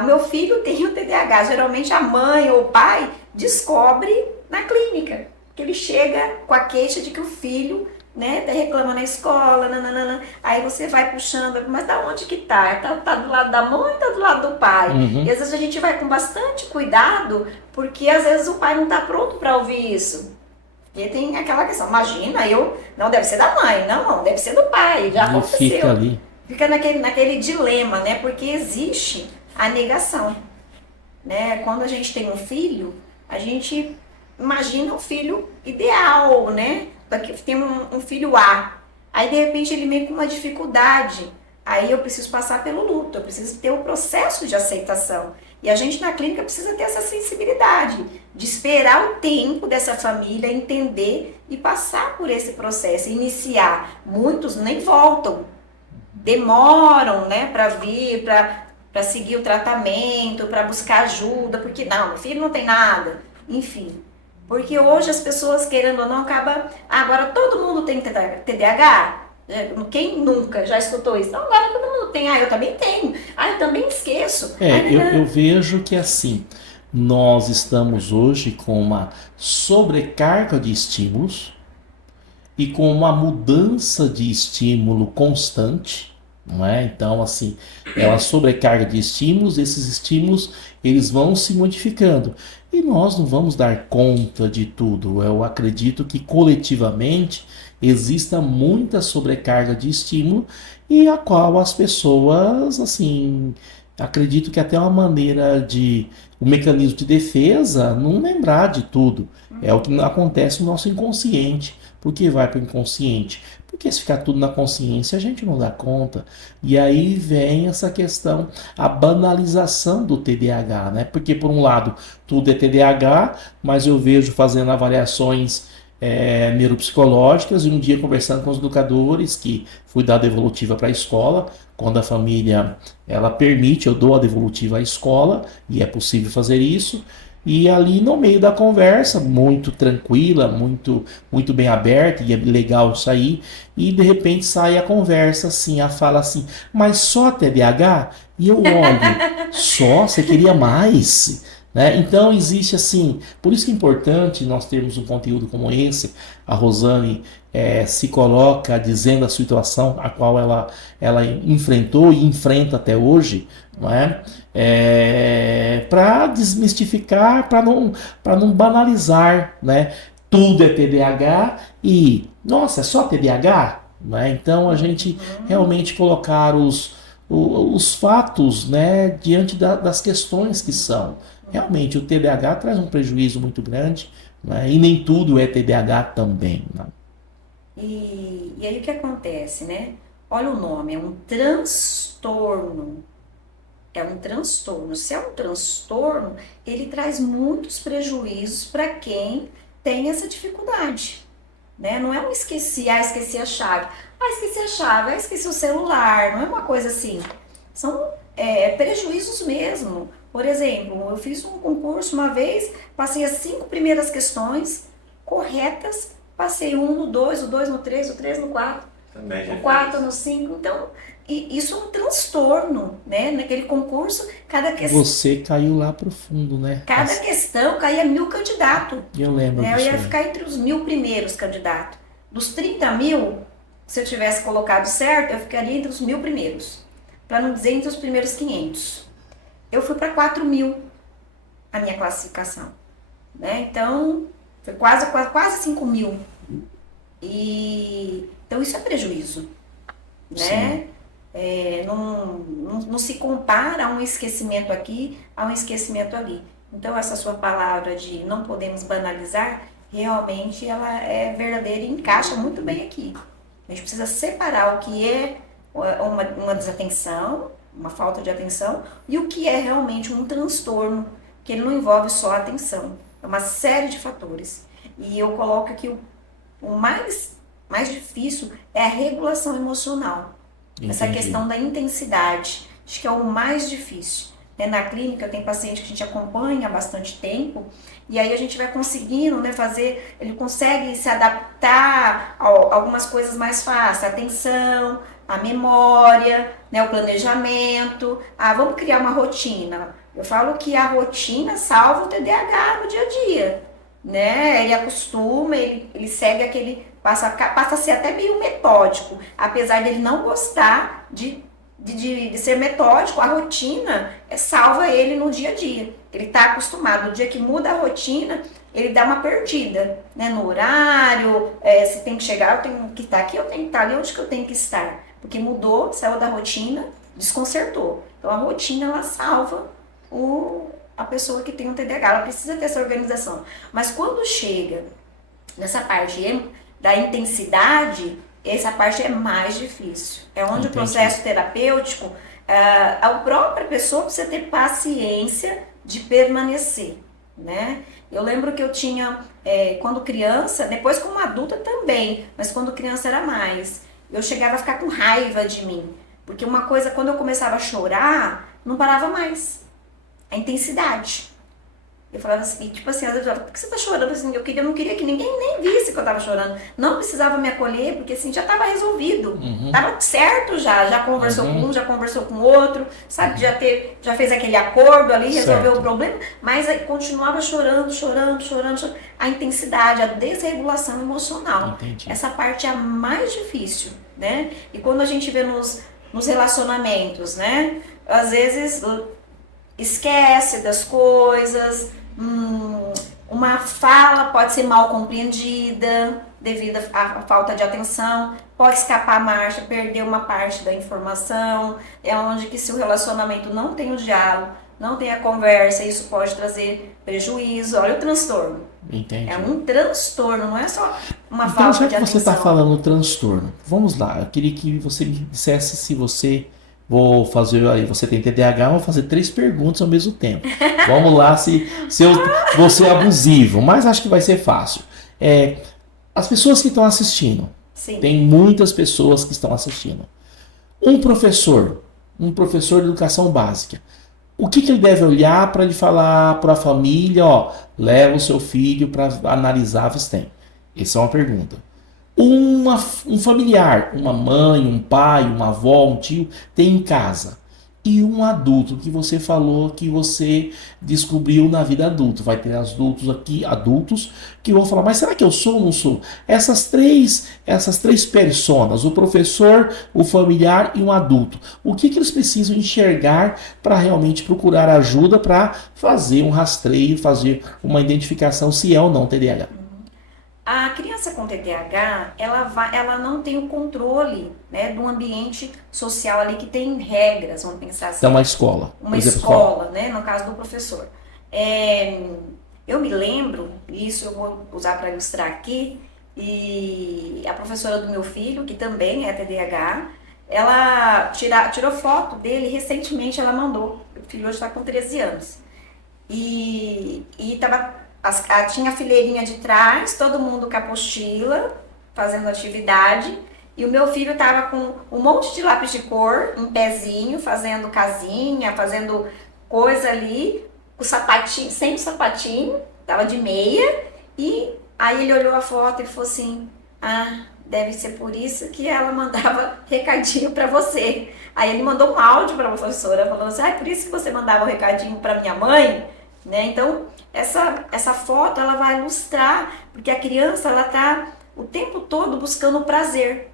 o meu filho tem o TDAH. Geralmente a mãe ou o pai descobre na clínica, que ele chega com a queixa de que o filho, né, reclama na escola, nananana. Aí você vai puxando, mas da onde que tá? Tá do lado da mãe ou tá do lado do pai? E às vezes a gente vai com bastante cuidado, porque às vezes o pai não tá pronto para ouvir isso. Porque tem aquela questão, imagina, não deve ser da mãe, não, deve ser do pai, já aconteceu. Fica naquele dilema, né, porque existe a negação. Né? Quando a gente tem um filho, a gente imagina o filho ideal, né? Tem um filho A, aí de repente ele vem com uma dificuldade, aí eu preciso passar pelo luto, eu preciso ter o processo de aceitação, e a gente na clínica precisa ter essa sensibilidade, de esperar o tempo dessa família, entender e passar por esse processo, iniciar. Muitos nem voltam, demoram, né, para vir, para seguir o tratamento, para buscar ajuda, porque não, meu filho não tem nada, enfim. Porque hoje as pessoas, querendo ou não, agora todo mundo tem TDAH? Quem nunca já escutou isso? Não, agora todo mundo tem. Eu também tenho. Eu também esqueço. Eu vejo que assim, nós estamos hoje com uma sobrecarga de estímulos e com uma mudança de estímulo constante. não é? Então, assim, é uma sobrecarga de estímulos, esses estímulos, eles vão se modificando. E nós não vamos dar conta de tudo. Eu acredito que coletivamente exista muita sobrecarga de estímulo e a qual as pessoas, assim, acredito que até uma maneira de, o mecanismo de defesa, não lembrar de tudo. É o que acontece no nosso inconsciente. Por que vai para o inconsciente? Porque se ficar tudo na consciência, a gente não dá conta. E aí vem essa questão, a banalização do TDAH, né? Porque, por um lado, tudo é TDAH, mas eu vejo fazendo avaliações neuropsicológicas e um dia conversando com os educadores, que fui dar a devolutiva para a escola, quando a família ela permite, eu dou a devolutiva à escola, e é possível fazer isso. E ali no meio da conversa, muito tranquila, muito bem aberta, e é legal isso aí, e de repente sai a conversa assim, a fala assim, mas só TDAH? E eu olho, só? Você queria mais? Né? Então existe assim, por isso que é importante nós termos um conteúdo como esse. A Rosane se coloca dizendo a situação a qual ela enfrentou e enfrenta até hoje, não é? Para desmistificar, para não banalizar, né? Tudo é TDAH e, nossa, é só TDAH? Né? Então a gente realmente colocar os fatos, né, diante das questões que são. Realmente o TDAH traz um prejuízo muito grande, né? E nem tudo é TDAH também. Né? E aí o que acontece, né? Olha o nome, é um transtorno. É um transtorno. Se é um transtorno, ele traz muitos prejuízos para quem tem essa dificuldade. Né? Não é um esqueci a chave. Esqueci a chave, esqueci o celular. Não é uma coisa assim. São prejuízos mesmo. Por exemplo, eu fiz um concurso uma vez, passei as 5 primeiras questões corretas, passei um no 2, o 2 no 3, o 3 no 4, o 4 no 5. Então, isso é um transtorno, né? Naquele concurso, cada questão. Você caiu lá pro fundo, né? Cada questão caía 1000 candidatos. Eu lembro né? Eu disso ia aí. ficar entre os 1000 primeiros candidatos. Dos 30.000, se eu tivesse colocado certo, eu ficaria entre os 1000 primeiros. Para não dizer entre os primeiros 500. Eu fui para 4.000 a minha classificação. Né? Então, foi quase 5.000. Então, isso é prejuízo. Né? Não se compara a um esquecimento aqui, a um esquecimento ali. Então, essa sua palavra de não podemos banalizar, realmente ela é verdadeira e encaixa muito bem aqui. A gente precisa separar o que é uma desatenção, uma falta de atenção, e o que é realmente um transtorno, que ele não envolve só a atenção. É uma série de fatores. E eu coloco que o mais difícil é a regulação emocional. Entendi. Essa questão da intensidade, acho que é o mais difícil. Na clínica tem paciente que a gente acompanha há bastante tempo, e aí a gente vai conseguindo fazer, ele consegue se adaptar a algumas coisas mais fáceis, a atenção, a memória, o planejamento. Vamos criar uma rotina. Eu falo que a rotina salva o TDAH no dia a dia. Ele acostuma, ele segue aquele, passa a ser até meio metódico, apesar dele não gostar de ser metódico. A rotina salva ele no dia a dia, ele está acostumado. No dia que muda a rotina, ele dá uma perdida, no horário, se tem que chegar, eu tenho que estar aqui, eu tenho que estar ali, onde que eu tenho que estar, porque mudou, saiu da rotina, desconcertou. Então a rotina, ela salva a pessoa que tem um TDAH, ela precisa ter essa organização. Mas quando chega nessa parte da intensidade, essa parte é mais difícil. É onde Entendi. O processo terapêutico, a própria pessoa precisa ter paciência de permanecer. Né? Eu lembro que eu tinha, quando criança, depois como adulta também, mas quando criança era mais, eu chegava a ficar com raiva de mim. Porque uma coisa, quando eu começava a chorar, não parava mais. A intensidade. Eu falava assim, tipo assim, às vezes eu falava, por que você tá chorando? Assim, eu não queria que ninguém nem visse que eu tava chorando. Não precisava me acolher, porque assim, já tava resolvido. Tava certo já conversou com um, já conversou com o outro, sabe? Já fez aquele acordo ali, resolveu o problema, mas aí continuava chorando. A intensidade, a desregulação emocional. Entendi. Essa parte é a mais difícil, né? E quando a gente vê nos nos relacionamentos, né? Às vezes esquece das coisas, uma fala pode ser mal compreendida devido à falta de atenção, pode escapar a marcha, perder uma parte da informação, é onde que se o relacionamento não tem o diálogo, não tem a conversa, isso pode trazer prejuízo. Olha o transtorno. Entendi. É um transtorno, não é só uma Então, falta já de que você atenção. está falando transtorno, vamos lá. Eu queria que você me dissesse se você. Vou fazer aí, você tem TDAH, eu vou fazer 3 perguntas ao mesmo tempo. Vamos lá, se eu vou ser abusivo, mas acho que vai ser fácil. As pessoas que estão assistindo, Sim. tem muitas pessoas que estão assistindo. Um professor de educação básica, o que ele deve olhar para ele falar para a família, ó, leva o seu filho para analisar a Vistem? Essa é uma pergunta. Um familiar, uma mãe, um pai, uma avó, um tio, tem em casa. E um adulto que você falou que você descobriu na vida adulta. Vai ter adultos que vão falar, mas será que eu sou ou não sou? Essas três personas, o professor, o familiar e um adulto. O que eles precisam enxergar para realmente procurar ajuda para fazer um rastreio, fazer uma identificação se é ou não TDAH? A criança com TDAH, ela não tem o controle, né, do ambiente social ali que tem regras, vamos pensar assim. Então, uma escola. Uma escola, né, no caso do professor. Eu me lembro, isso eu vou usar para ilustrar aqui, e a professora do meu filho, que também é TDAH, ela tirou foto dele, recentemente ela mandou. O filho hoje está com 13 anos. E tinha a fileirinha de trás, todo mundo com a apostila, fazendo atividade, e o meu filho estava com um monte de lápis de cor, em pezinho, fazendo casinha, fazendo coisa ali, com sapatinho, sem o sapatinho, tava de meia, e aí ele olhou a foto e falou assim, deve ser por isso que ela mandava recadinho para você. Aí ele mandou um áudio para a professora, falando assim, por isso que você mandava um recadinho para minha mãe, né? Então, essa foto, ela vai ilustrar, porque a criança, ela tá o tempo todo buscando prazer,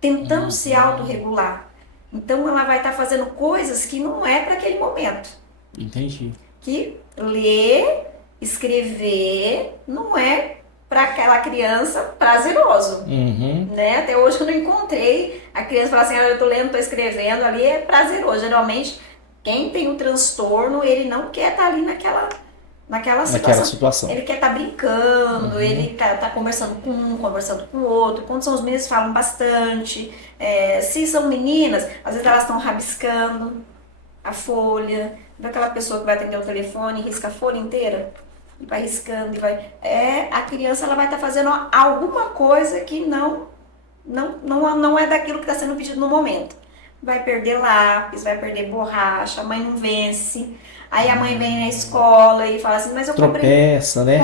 tentando se autorregular. Então, ela vai estar fazendo coisas que não é para aquele momento. Entendi. Que ler, escrever, não é para aquela criança prazeroso. Né? Até hoje eu não encontrei a criança falar assim, eu tô lendo, tô escrevendo, ali é prazeroso. Geralmente, quem tem o transtorno, ele não quer estar ali naquela situação. Ele quer estar brincando, ele tá conversando com um, conversando com o outro. Quando são os meninos, falam bastante. Se são meninas, às vezes elas estão rabiscando a folha. Vê aquela pessoa que vai atender o telefone e risca a folha inteira? E vai riscando, e vai... a criança, ela vai estar fazendo alguma coisa que não é daquilo que está sendo pedido no momento. Vai perder lápis, vai perder borracha, a mãe não vence. Aí a mãe vem na escola e fala assim, mas eu tropeça, né?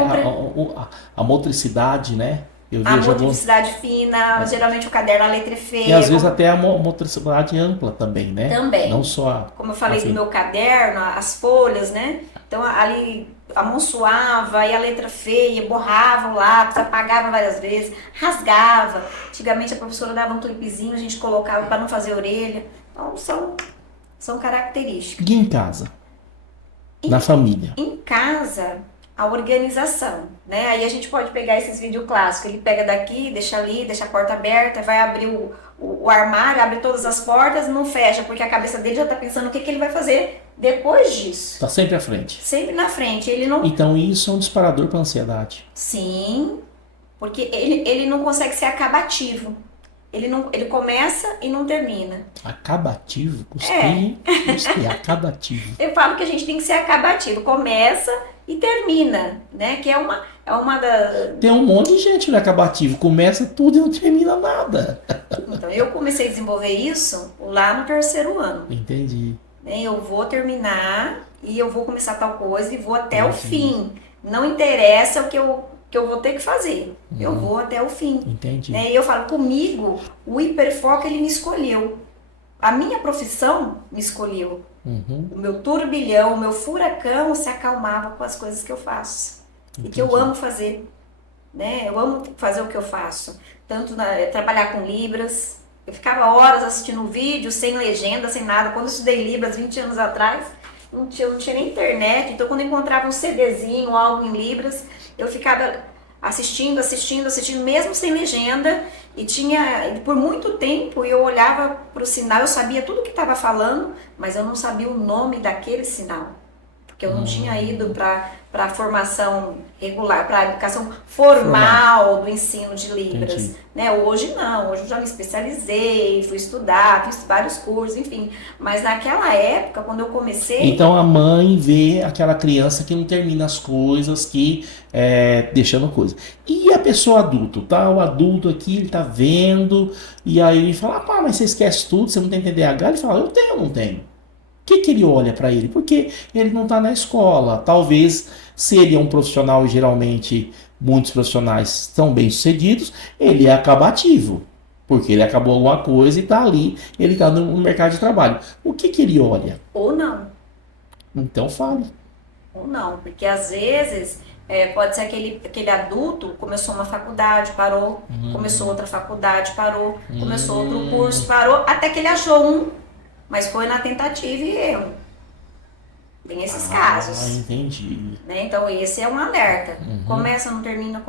A motricidade, né? A motricidade fina, geralmente o caderno, a letra é feia. E às vezes até a motricidade ampla também, né? Também. Não só como eu falei do meu caderno, as folhas, né? Então ali amonçoava, e a letra feia, borrava o lápis, apagava várias vezes, rasgava. Antigamente a professora dava um clipezinho, a gente colocava para não fazer orelha. Então são características. E em casa? Na família? Em casa, a organização, né? Aí a gente pode pegar esses vídeos clássicos, ele pega daqui, deixa ali, deixa a porta aberta, vai abrir o armário, abre todas as portas, não fecha, porque a cabeça dele já tá pensando o que ele vai fazer depois disso. Tá sempre à frente. Sempre na frente, ele não... Então isso é um disparador para ansiedade. Sim, porque ele não consegue ser acabativo. Ele começa e não termina. Acabativo? Gostei, acabativo. Eu falo que a gente tem que ser acabativo, começa e termina, né? Que é uma da... Tem um monte de gente no acabativo, começa tudo e não termina nada. Então, eu comecei a desenvolver isso lá no 3º ano. Entendi. Eu vou terminar e eu vou começar tal coisa e vou até o fim. Não interessa o que eu vou ter que fazer. Eu vou até o fim. Entendi. E eu falo, comigo, o hiperfoco, ele me escolheu. A minha profissão me escolheu. O meu turbilhão, o meu furacão se acalmava com as coisas que eu faço. Entendi. E que eu amo fazer. Né? Eu amo fazer o que eu faço. Tanto trabalhar com Libras, Eu ficava horas assistindo vídeo, sem legenda, sem nada. Quando eu estudei Libras 20 anos atrás, eu não tinha nem internet. Então, quando eu encontrava um CDzinho, algo em Libras, eu ficava assistindo, mesmo sem legenda. E tinha, por muito tempo, eu olhava para o sinal, eu sabia tudo o que estava falando, mas eu não sabia o nome daquele sinal. Porque eu não tinha ido para a formação regular, para a educação formal do ensino de Libras. Né? Hoje não, hoje eu já me especializei, fui estudar, fiz vários cursos, enfim. Mas naquela época, quando eu comecei... Então a mãe vê aquela criança que não termina as coisas, que deixando coisa. E a pessoa adulta, tá? O adulto aqui, ele tá vendo, e aí ele fala, pá, mas você esquece tudo, você não tem TDAH? Ele fala, eu tenho ou não tenho? O que ele olha para ele? Porque ele não está na escola. Talvez, se ele é um profissional, e geralmente muitos profissionais são bem-sucedidos, ele é acabativo. Porque ele acabou alguma coisa e está ali, ele está no mercado de trabalho. O que ele olha? Ou não. Então fale. Ou não, porque às vezes pode ser aquele adulto começou uma faculdade, parou, começou outra faculdade, parou, começou outro curso, parou, até que ele achou um. Mas foi na tentativa e erro. Tem esses casos. Ah, entendi. Né? Então, esse é um alerta. Começa, não termina,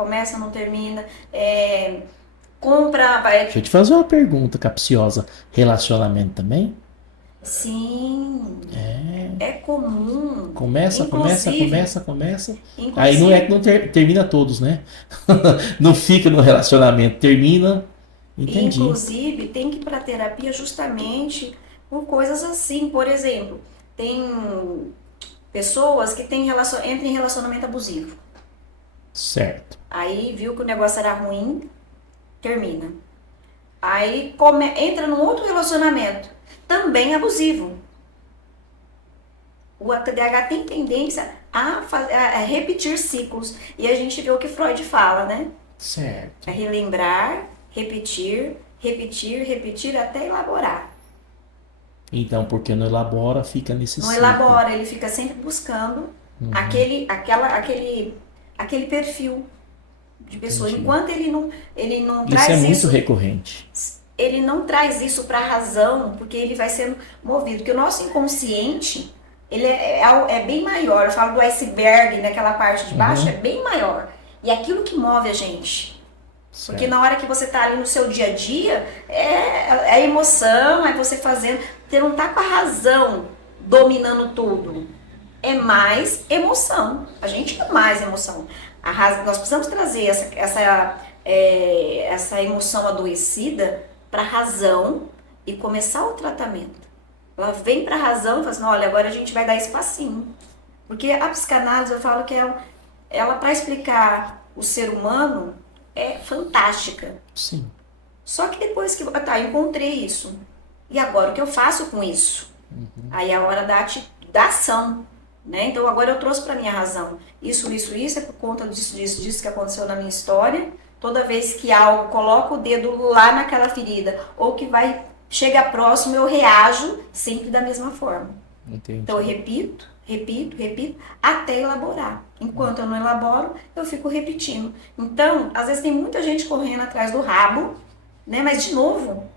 compra... Deixa eu te fazer uma pergunta capciosa. Relacionamento também? Sim. É comum. Começa. Inclusive, Aí não é que não termina todos, né? Não fica no relacionamento, termina. Entendi. Inclusive, tem que ir para terapia justamente... por coisas assim. Por exemplo, tem pessoas que entram em relacionamento abusivo. Certo. Aí viu que o negócio era ruim, termina. Aí entra num outro relacionamento, também abusivo. O TDAH tem tendência a repetir ciclos. E a gente vê o que Freud fala, né? Certo. É relembrar, repetir até elaborar. Então, porque não elabora, fica nesse Não ciclo. elabora, ele fica sempre buscando aquele perfil de pessoa. Entendi. Enquanto ele não Isso traz é muito isso, recorrente. ele não traz isso para a razão, porque ele vai sendo movido. Porque o nosso inconsciente, ele é bem maior. Eu falo do iceberg, naquela parte de baixo, é bem maior. E é aquilo que move a gente. Certo. Porque na hora que você tá ali no seu dia a dia, é a emoção, é você fazendo. Você não tá com a razão dominando tudo. É mais emoção. A gente é mais emoção. Nós precisamos trazer essa emoção adoecida para a razão e começar o tratamento. Ela vem para a razão e fala assim, olha, agora a gente vai dar espacinho. Porque a psicanálise, eu falo que ela para explicar o ser humano, é fantástica. Sim. Só que depois que eu encontrei isso. E agora o que eu faço com isso? Aí é a hora da ação. Né? Então agora eu trouxe para minha razão. Isso é por conta disso que aconteceu na minha história. Toda vez que algo coloca o dedo lá naquela ferida, ou que chega próximo, eu reajo sempre da mesma forma. Entendi. Então eu repito, até elaborar. Enquanto eu não elaboro, eu fico repetindo. Então, às vezes tem muita gente correndo atrás do rabo, né? Mas de novo,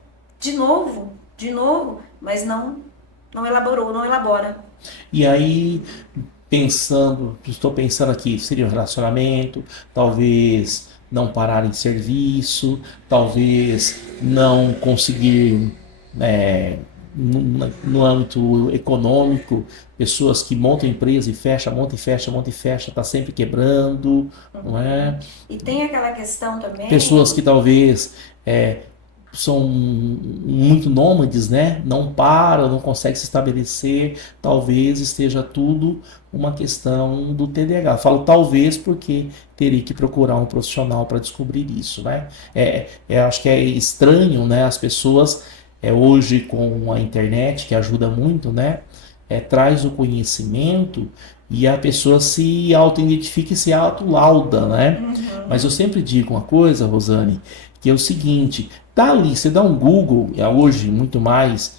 mas não elaborou, não elabora. E aí, estou pensando aqui, seria um relacionamento, talvez não parar em serviço, talvez não conseguir, no âmbito econômico, pessoas que montam empresa e fecham, montam e fecha, está sempre quebrando, não é? E tem aquela questão também... Pessoas que talvez são muito nômades, né? Não param, não conseguem se estabelecer, talvez esteja tudo uma questão do TDAH. Falo talvez porque teria que procurar um profissional para descobrir isso, né? Acho que é estranho, né? As pessoas... hoje com a internet, que ajuda muito, né? Traz o conhecimento e a pessoa se auto-identifica e se auto-lauda, né? Mas eu sempre digo uma coisa, Rosane, que é o seguinte, tá ali, você dá um Google, hoje muito mais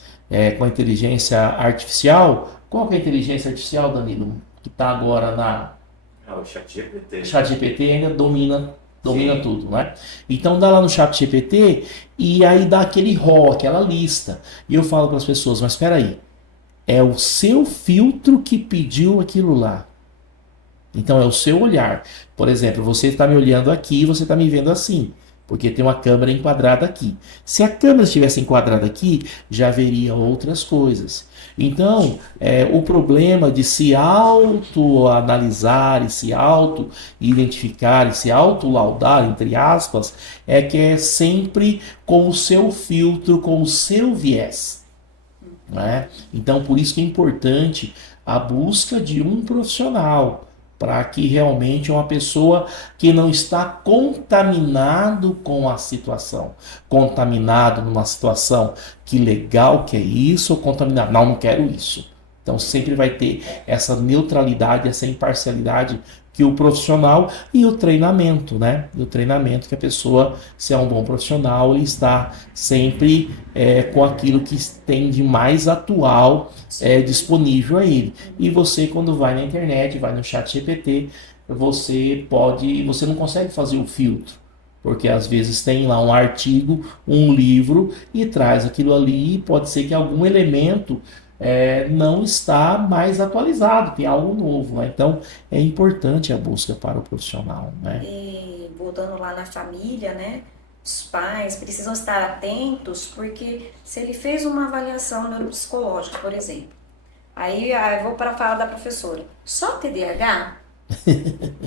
com a inteligência artificial. Qual que é a inteligência artificial, Danilo? Que está agora na... o ChatGPT. ChatGPT ainda domina domina tudo, né? Então dá lá no chat GPT e aí dá aquele rol, aquela lista. E eu falo para as pessoas, mas espera aí, é o seu filtro que pediu aquilo lá. Então é o seu olhar. Por exemplo, você está me olhando aqui e você está me vendo assim. Porque tem uma câmera enquadrada aqui. Se a câmera estivesse enquadrada aqui, já veria outras coisas. Então, o problema de se autoanalisar e se auto-identificar e se autolaudar, entre aspas, é que é sempre com o seu filtro, com o seu viés. Né? Então, por isso que é importante a busca de um profissional, para que realmente uma pessoa que não está contaminado com a situação, contaminado numa situação que legal que é isso, ou contaminado, não quero isso. Então sempre vai ter essa neutralidade, essa imparcialidade que o profissional e o treinamento, né? E o treinamento que a pessoa, se é um bom profissional, ele está sempre com aquilo que tem de mais atual disponível a ele. E você, quando vai na internet, vai no chat GPT, você não consegue fazer o filtro. Porque às vezes tem lá um artigo, um livro, e traz aquilo ali, e pode ser que algum elemento não está mais atualizado, tem algo novo, né? Então é importante a busca para o profissional, né? E voltando lá na família, né? Os pais precisam estar atentos, porque se ele fez uma avaliação neuropsicológica, por exemplo, aí eu vou para falar da professora, só TDAH?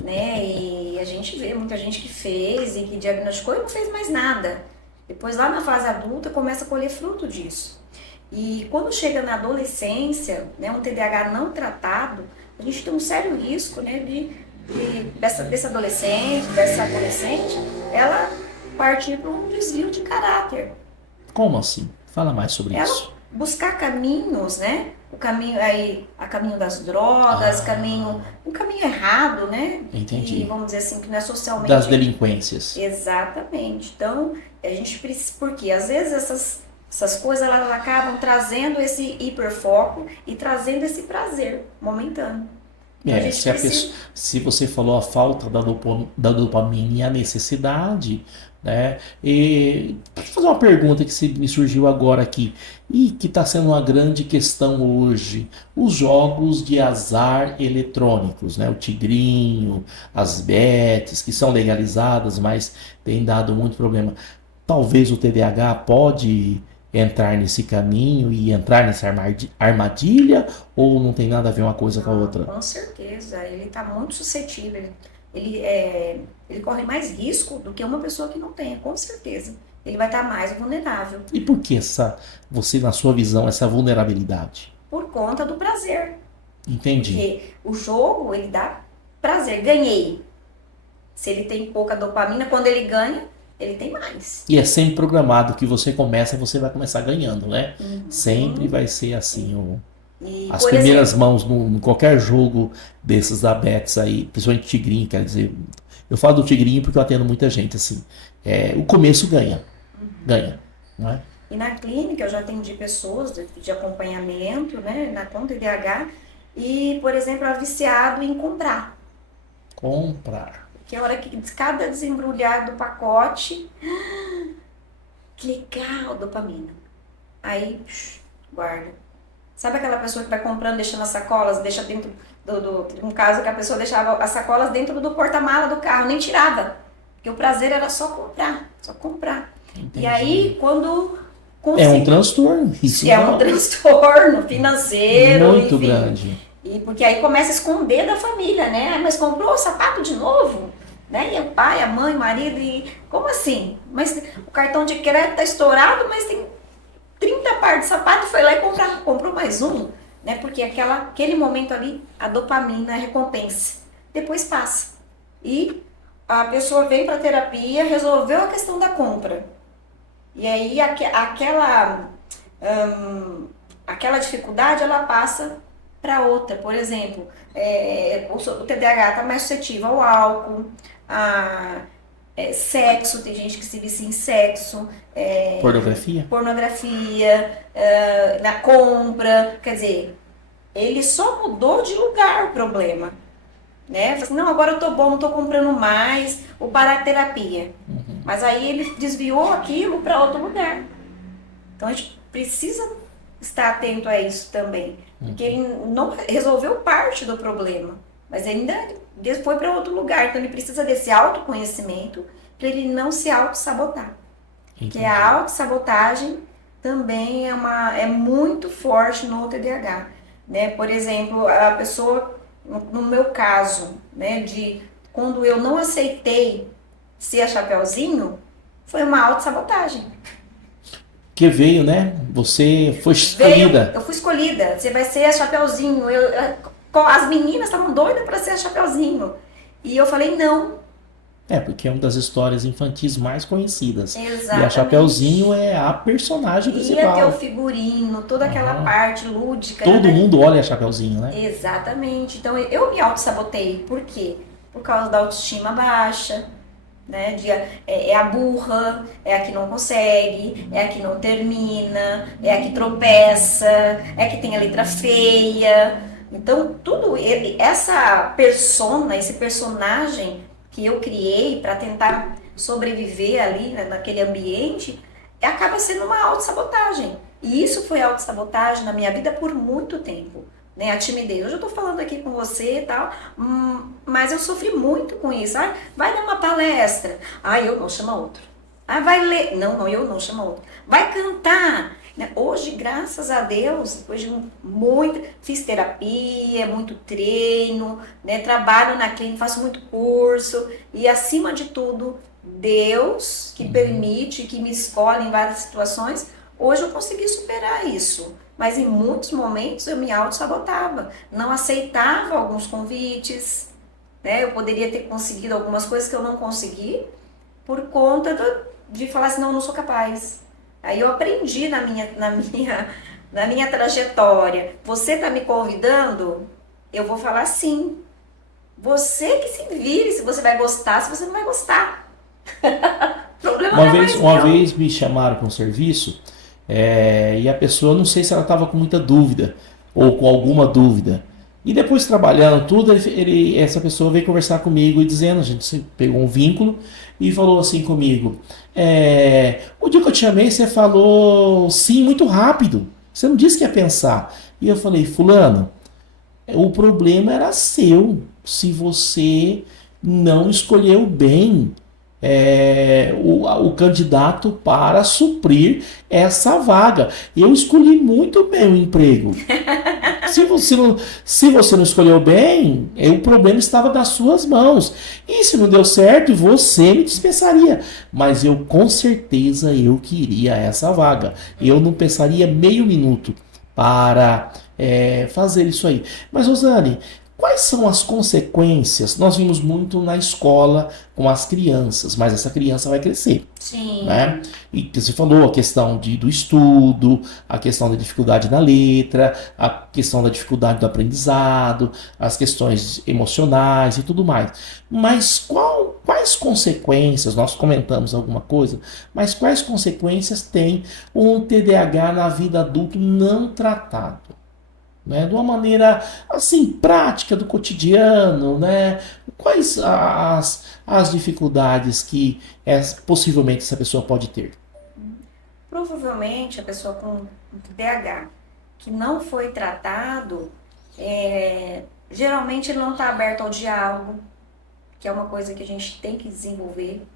Né? E a gente vê muita gente que fez e que diagnosticou e não fez mais nada. Depois lá na fase adulta começa a colher fruto disso. E quando chega na adolescência, né, um TDAH não tratado, a gente tem um sério risco, né, dessa adolescente, ela partir para um desvio de caráter. Como assim? Fala mais sobre isso. Buscar caminhos, né? O caminho aí, a caminho das drogas, um caminho errado, né? Entendi. E vamos dizer assim, que não é socialmente... Das delinquências. Exatamente. Então, a gente precisa... Porque às vezes essas coisas elas acabam trazendo esse hiperfoco e trazendo esse prazer momentâneo. Então, se você falou a falta da dopamina e a necessidade, né? E deixa eu fazer uma pergunta que me surgiu agora aqui e que está sendo uma grande questão hoje: os jogos de azar eletrônicos, né? O tigrinho, as bets, que são legalizadas, mas tem dado muito problema. Talvez o TDAH pode entrar nesse caminho e entrar nessa armadilha, ou não tem nada a ver uma coisa com a outra? Com certeza, ele está muito suscetível, ele corre mais risco do que uma pessoa que não tenha, com certeza. Ele vai estar mais vulnerável. E por que você, na sua visão, essa vulnerabilidade? Por conta do prazer. Entendi. Porque o jogo, ele dá prazer. Ganhei. Se ele tem pouca dopamina, quando ele ganha, ele tem mais. E é sempre programado que você vai começar ganhando, né? Uhum. Sempre vai ser assim. As primeiras mãos em qualquer jogo desses da Bets aí, principalmente Tigrinho, quer dizer, eu falo do Tigrinho porque eu atendo muita gente assim. O começo ganha. Ganha, não é? E na clínica eu já atendi pessoas de acompanhamento, né, com TDAH, e, por exemplo, é viciado em comprar. Que é a hora que cada desembrulhar do pacote, que legal, dopamina. Aí, guarda. Sabe aquela pessoa que vai comprando, deixando as sacolas, deixa dentro no caso que a pessoa deixava as sacolas dentro do porta-mala do carro, nem tirava. Porque o prazer era só comprar. Entendi. E aí, quando... É um transtorno. Isso um transtorno financeiro. Muito enfim, grande. E porque aí começa a esconder da família, né? Mas comprou o sapato de novo? Né? E o pai, a mãe, o marido, como assim? Mas o cartão de crédito tá estourado, mas tem 30 pares de sapato, foi lá e comprou mais um, né? Porque aquele momento ali, a dopamina, a recompensa. Depois passa. E a pessoa vem para terapia, resolveu a questão da compra. E aí aquela dificuldade, ela passa para outra. Por exemplo, o TDAH está mais suscetível ao álcool, a sexo, tem gente que se vicia em sexo, pornografia, na compra, quer dizer, ele só mudou de lugar o problema, né? Fala assim, não, agora eu tô bom, não tô comprando mais, vou parar a terapia. Uhum. Mas aí ele desviou aquilo para outro lugar. Então a gente precisa estar atento a isso também. Porque ele não resolveu parte do problema, mas ainda foi para outro lugar. Então ele precisa desse autoconhecimento para ele não se auto-sabotar. Porque a autossabotagem também é muito forte no TDAH. Né? Por exemplo, a pessoa, no meu caso, né, de quando eu não aceitei ser a Chapeuzinho, foi uma autossabotagem. Que veio, né? Você foi escolhida. Eu fui escolhida. Você vai ser a Chapeuzinho. As meninas estavam doidas para ser a Chapeuzinho. E eu falei não. Porque é uma das histórias infantis mais conhecidas. Exatamente. E a Chapeuzinho é a personagem principal. Ia ter o figurino, toda aquela parte lúdica. Todo né? mundo olha a Chapeuzinho, né? Exatamente. Então eu me auto-sabotei. Por quê? Por causa da autoestima baixa. Né? É a burra, é a que não consegue, é a que não termina, é a que tropeça, é a que tem a letra feia. Então, essa persona, esse personagem que eu criei para tentar sobreviver ali, né, naquele ambiente, acaba sendo uma autossabotagem. E isso foi autossabotagem na minha vida por muito tempo. Né, a timidez. Hoje eu tô falando aqui com você e tal, mas eu sofri muito com isso. Vai dar uma palestra. Eu não, chama outro. Vai ler. Não, eu não, chama outro. Vai cantar. Né? Hoje, graças a Deus, depois de fiz terapia, muito treino, né? Trabalho na clínica, faço muito curso e, acima de tudo, Deus que permite, que me escolhe em várias situações. Hoje eu consegui superar isso. Mas em muitos momentos eu me auto-sabotava, não aceitava alguns convites, né? Eu poderia ter conseguido algumas coisas que eu não consegui por conta de falar assim, não sou capaz. Aí eu aprendi na minha trajetória, você está me convidando, eu vou falar sim. Você que se vire, se você vai gostar, se você não vai gostar. Problema uma vez me chamaram para um serviço, e a pessoa, não sei se ela estava com muita dúvida ou com alguma dúvida. E depois, trabalhando tudo, essa pessoa veio conversar comigo e dizendo, a gente pegou um vínculo e falou assim comigo, o dia que eu te chamei, você falou sim muito rápido, você não disse que ia pensar. E eu falei, fulano, o problema era seu, se você não escolheu bem o candidato para suprir essa vaga. Eu escolhi muito bem o emprego. Se você não escolheu bem, o problema estava nas suas mãos. E se não deu certo, você me dispensaria. Mas com certeza eu queria essa vaga. Eu não pensaria meio minuto para fazer isso aí. Mas, Rosane, quais são as consequências? Nós vimos muito na escola com as crianças, mas essa criança vai crescer. Sim. Né? E você falou a questão do estudo, a questão da dificuldade na letra, a questão da dificuldade do aprendizado, as questões emocionais e tudo mais. Mas quais consequências, nós comentamos alguma coisa, mas quais consequências tem um TDAH na vida adulta não tratado? Né, de uma maneira assim prática do cotidiano, né? Quais as dificuldades que possivelmente essa pessoa pode ter? Provavelmente a pessoa com TDAH que não foi tratado, geralmente ele não está aberto ao diálogo, que é uma coisa que a gente tem que desenvolver.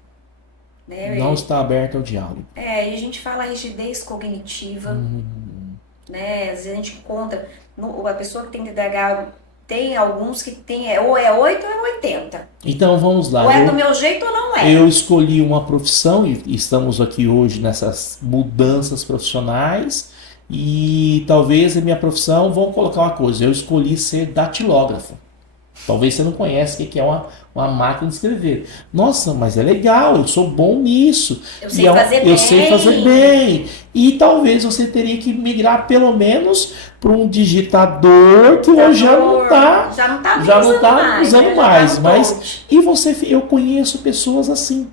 Né? Não está aberto ao diálogo. E a gente fala rigidez cognitiva, né? Às vezes a gente encontra a pessoa que tem TDAH, tem alguns que tem ou é 8 ou é 80. Então vamos lá. Ou é do meu jeito ou não é. Eu escolhi uma profissão e estamos aqui hoje nessas mudanças profissionais e talvez a minha profissão, vamos colocar uma coisa, eu escolhi ser datilógrafo. Talvez você não conheça o que é uma máquina de escrever. Nossa, mas é legal, eu sou bom nisso. Eu sei fazer bem. Eu sei fazer bem. E talvez você teria que migrar pelo menos para um digitador que hoje já não está usando mais. Mas eu conheço pessoas assim.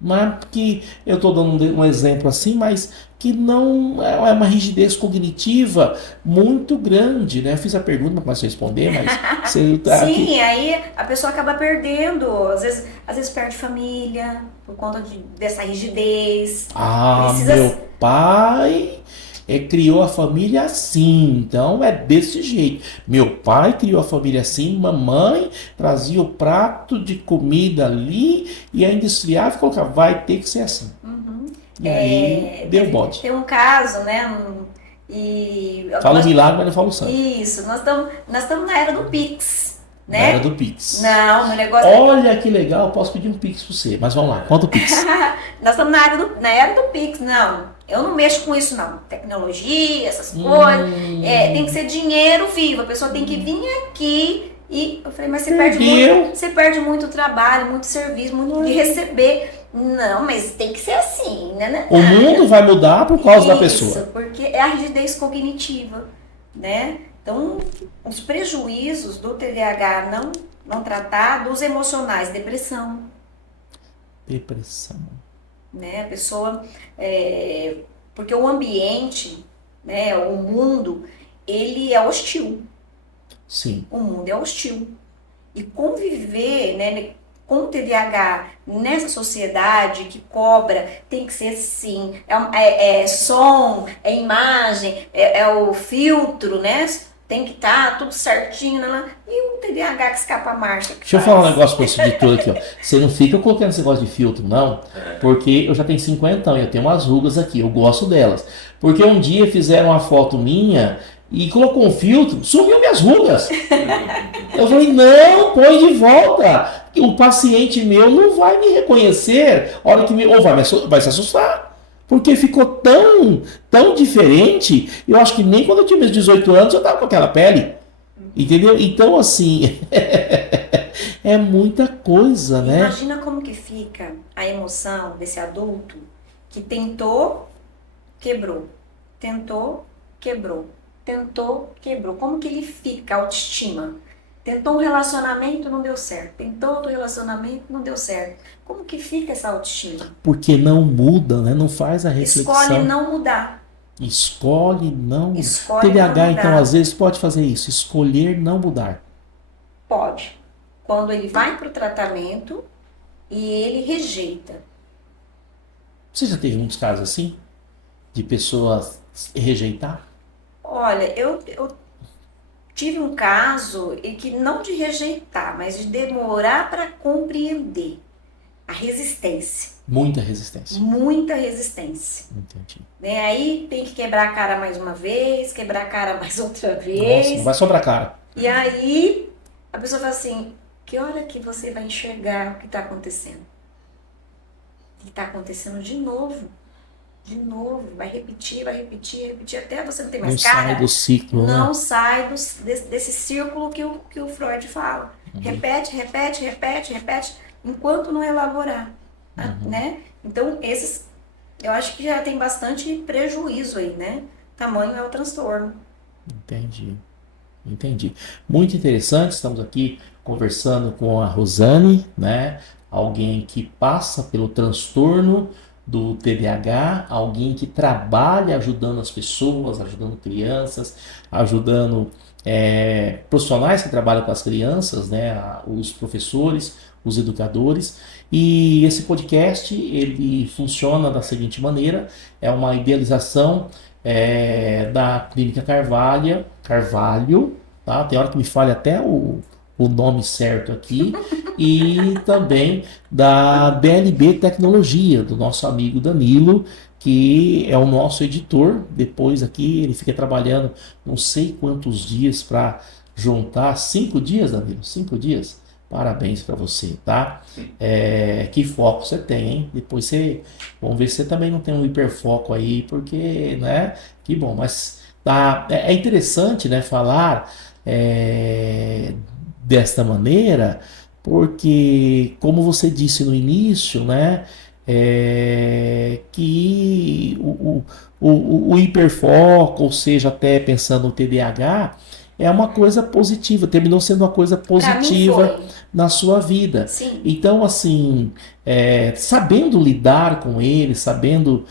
Não é porque eu estou dando um exemplo assim, mas que não é uma rigidez cognitiva muito grande, né? Eu fiz a pergunta, não posso responder, mas você tá aqui. Sim, aí a pessoa acaba perdendo, às vezes perde família por conta dessa rigidez. Ah, Precisa. meu pai criou a família assim, então é desse jeito. Meu pai criou a família assim, mamãe trazia o prato de comida ali e ainda esfriava e colocava, vai ter que ser assim. Uhum. E aí deu bode. Tem um caso, né? E Fala o milagre, mas não fala o santo. isso, nós estamos na era do Pix, Na né? era do Pix. Não, o negócio Olha que legal, eu posso pedir um Pix pra você, mas vamos lá, conta o Pix. Nós estamos na era do Pix, não. Eu não mexo com isso, não. Tecnologia, essas coisas. Tem que ser dinheiro vivo. A pessoa tem que vir aqui e. Eu falei, mas você perde muito trabalho, muito serviço, muito de receber. Não, mas tem que ser assim, né? O mundo vai mudar por causa da pessoa. Isso, porque é a rigidez cognitiva, né? Então, os prejuízos do TDAH não tratados emocionais, depressão. Depressão. Né? A pessoa, porque o ambiente, né, o mundo, ele é hostil. Sim. O mundo é hostil. E conviver, né, com o TDAH nessa sociedade que cobra, tem que ser assim, é som, é imagem, é o filtro, né? Tem que estar tudo certinho, né? E o TDAH que escapa a marcha. Deixa eu falar um negócio para esse editor aqui, ó. Você não fica colocando esse negócio de filtro, não, porque eu já tenho 50 anos, eu tenho umas rugas aqui, eu gosto delas. Porque um dia fizeram uma foto minha e colocou um filtro, sumiu minhas rugas. Eu falei, não, põe de volta. O paciente meu não vai me reconhecer, ou vai se assustar. Porque ficou tão diferente, eu acho que nem quando eu tinha meus 18 anos eu tava com aquela pele. Entendeu? Então, assim, é muita coisa, né? Imagina como que fica a emoção desse adulto que tentou, quebrou. Tentou, quebrou. Tentou, quebrou. Como que ele fica a autoestima? Tentou um relacionamento, não deu certo. Tentou outro relacionamento, não deu certo. Como que fica essa autoestima? Porque não muda, né? Não faz a reflexão. Escolhe não mudar. Escolhe não mudar. Escolhe TDAH, não mudar. então, às vezes pode fazer isso. Escolher não mudar. Pode. Quando ele vai para o tratamento e ele rejeita. Você já teve muitos casos assim? De pessoas rejeitar? Olha, eu tive um caso em que não de rejeitar, mas de demorar para compreender a resistência. Muita resistência. Muita resistência. Entendi. Né? Aí tem que quebrar a cara mais uma vez, quebrar a cara mais outra vez. Nossa, não vai sobrar cara. E aí a pessoa fala assim, que hora que você vai enxergar o que está acontecendo? E está acontecendo de novo. De novo, vai repetir, até você não ter mais não cara. Sai do ciclo, não né? sai desse círculo que o Freud fala. Repete, enquanto não elaborar. Né? Então, eu acho que já tem bastante prejuízo aí, né? Tamanho é o transtorno. Entendi. Muito interessante, estamos aqui conversando com a Rosane, né? Alguém que passa pelo transtorno do TDAH, alguém que trabalha ajudando as pessoas, ajudando crianças, ajudando profissionais que trabalham com as crianças, né, os professores, os educadores. E esse podcast, ele funciona da seguinte maneira, é uma idealização da Clínica Carvalho, tá? Tem hora que me falha até o nome certo aqui, e também da BLB Tecnologia, do nosso amigo Danilo, que é o nosso editor. Depois aqui ele fica trabalhando não sei quantos dias para juntar. 5 dias, Danilo? 5 dias? Parabéns para você, tá? Que foco você tem, hein? Depois vamos ver se você também não tem um hiperfoco aí, porque, né? Que bom, mas tá, é interessante, né, falar desta maneira, porque, como você disse no início, né, que o hiperfoco, ou seja, até pensando no TDAH, é uma coisa positiva, terminou sendo uma coisa positiva na sua vida. Sim. Então, assim, sabendo lidar com ele, sabendo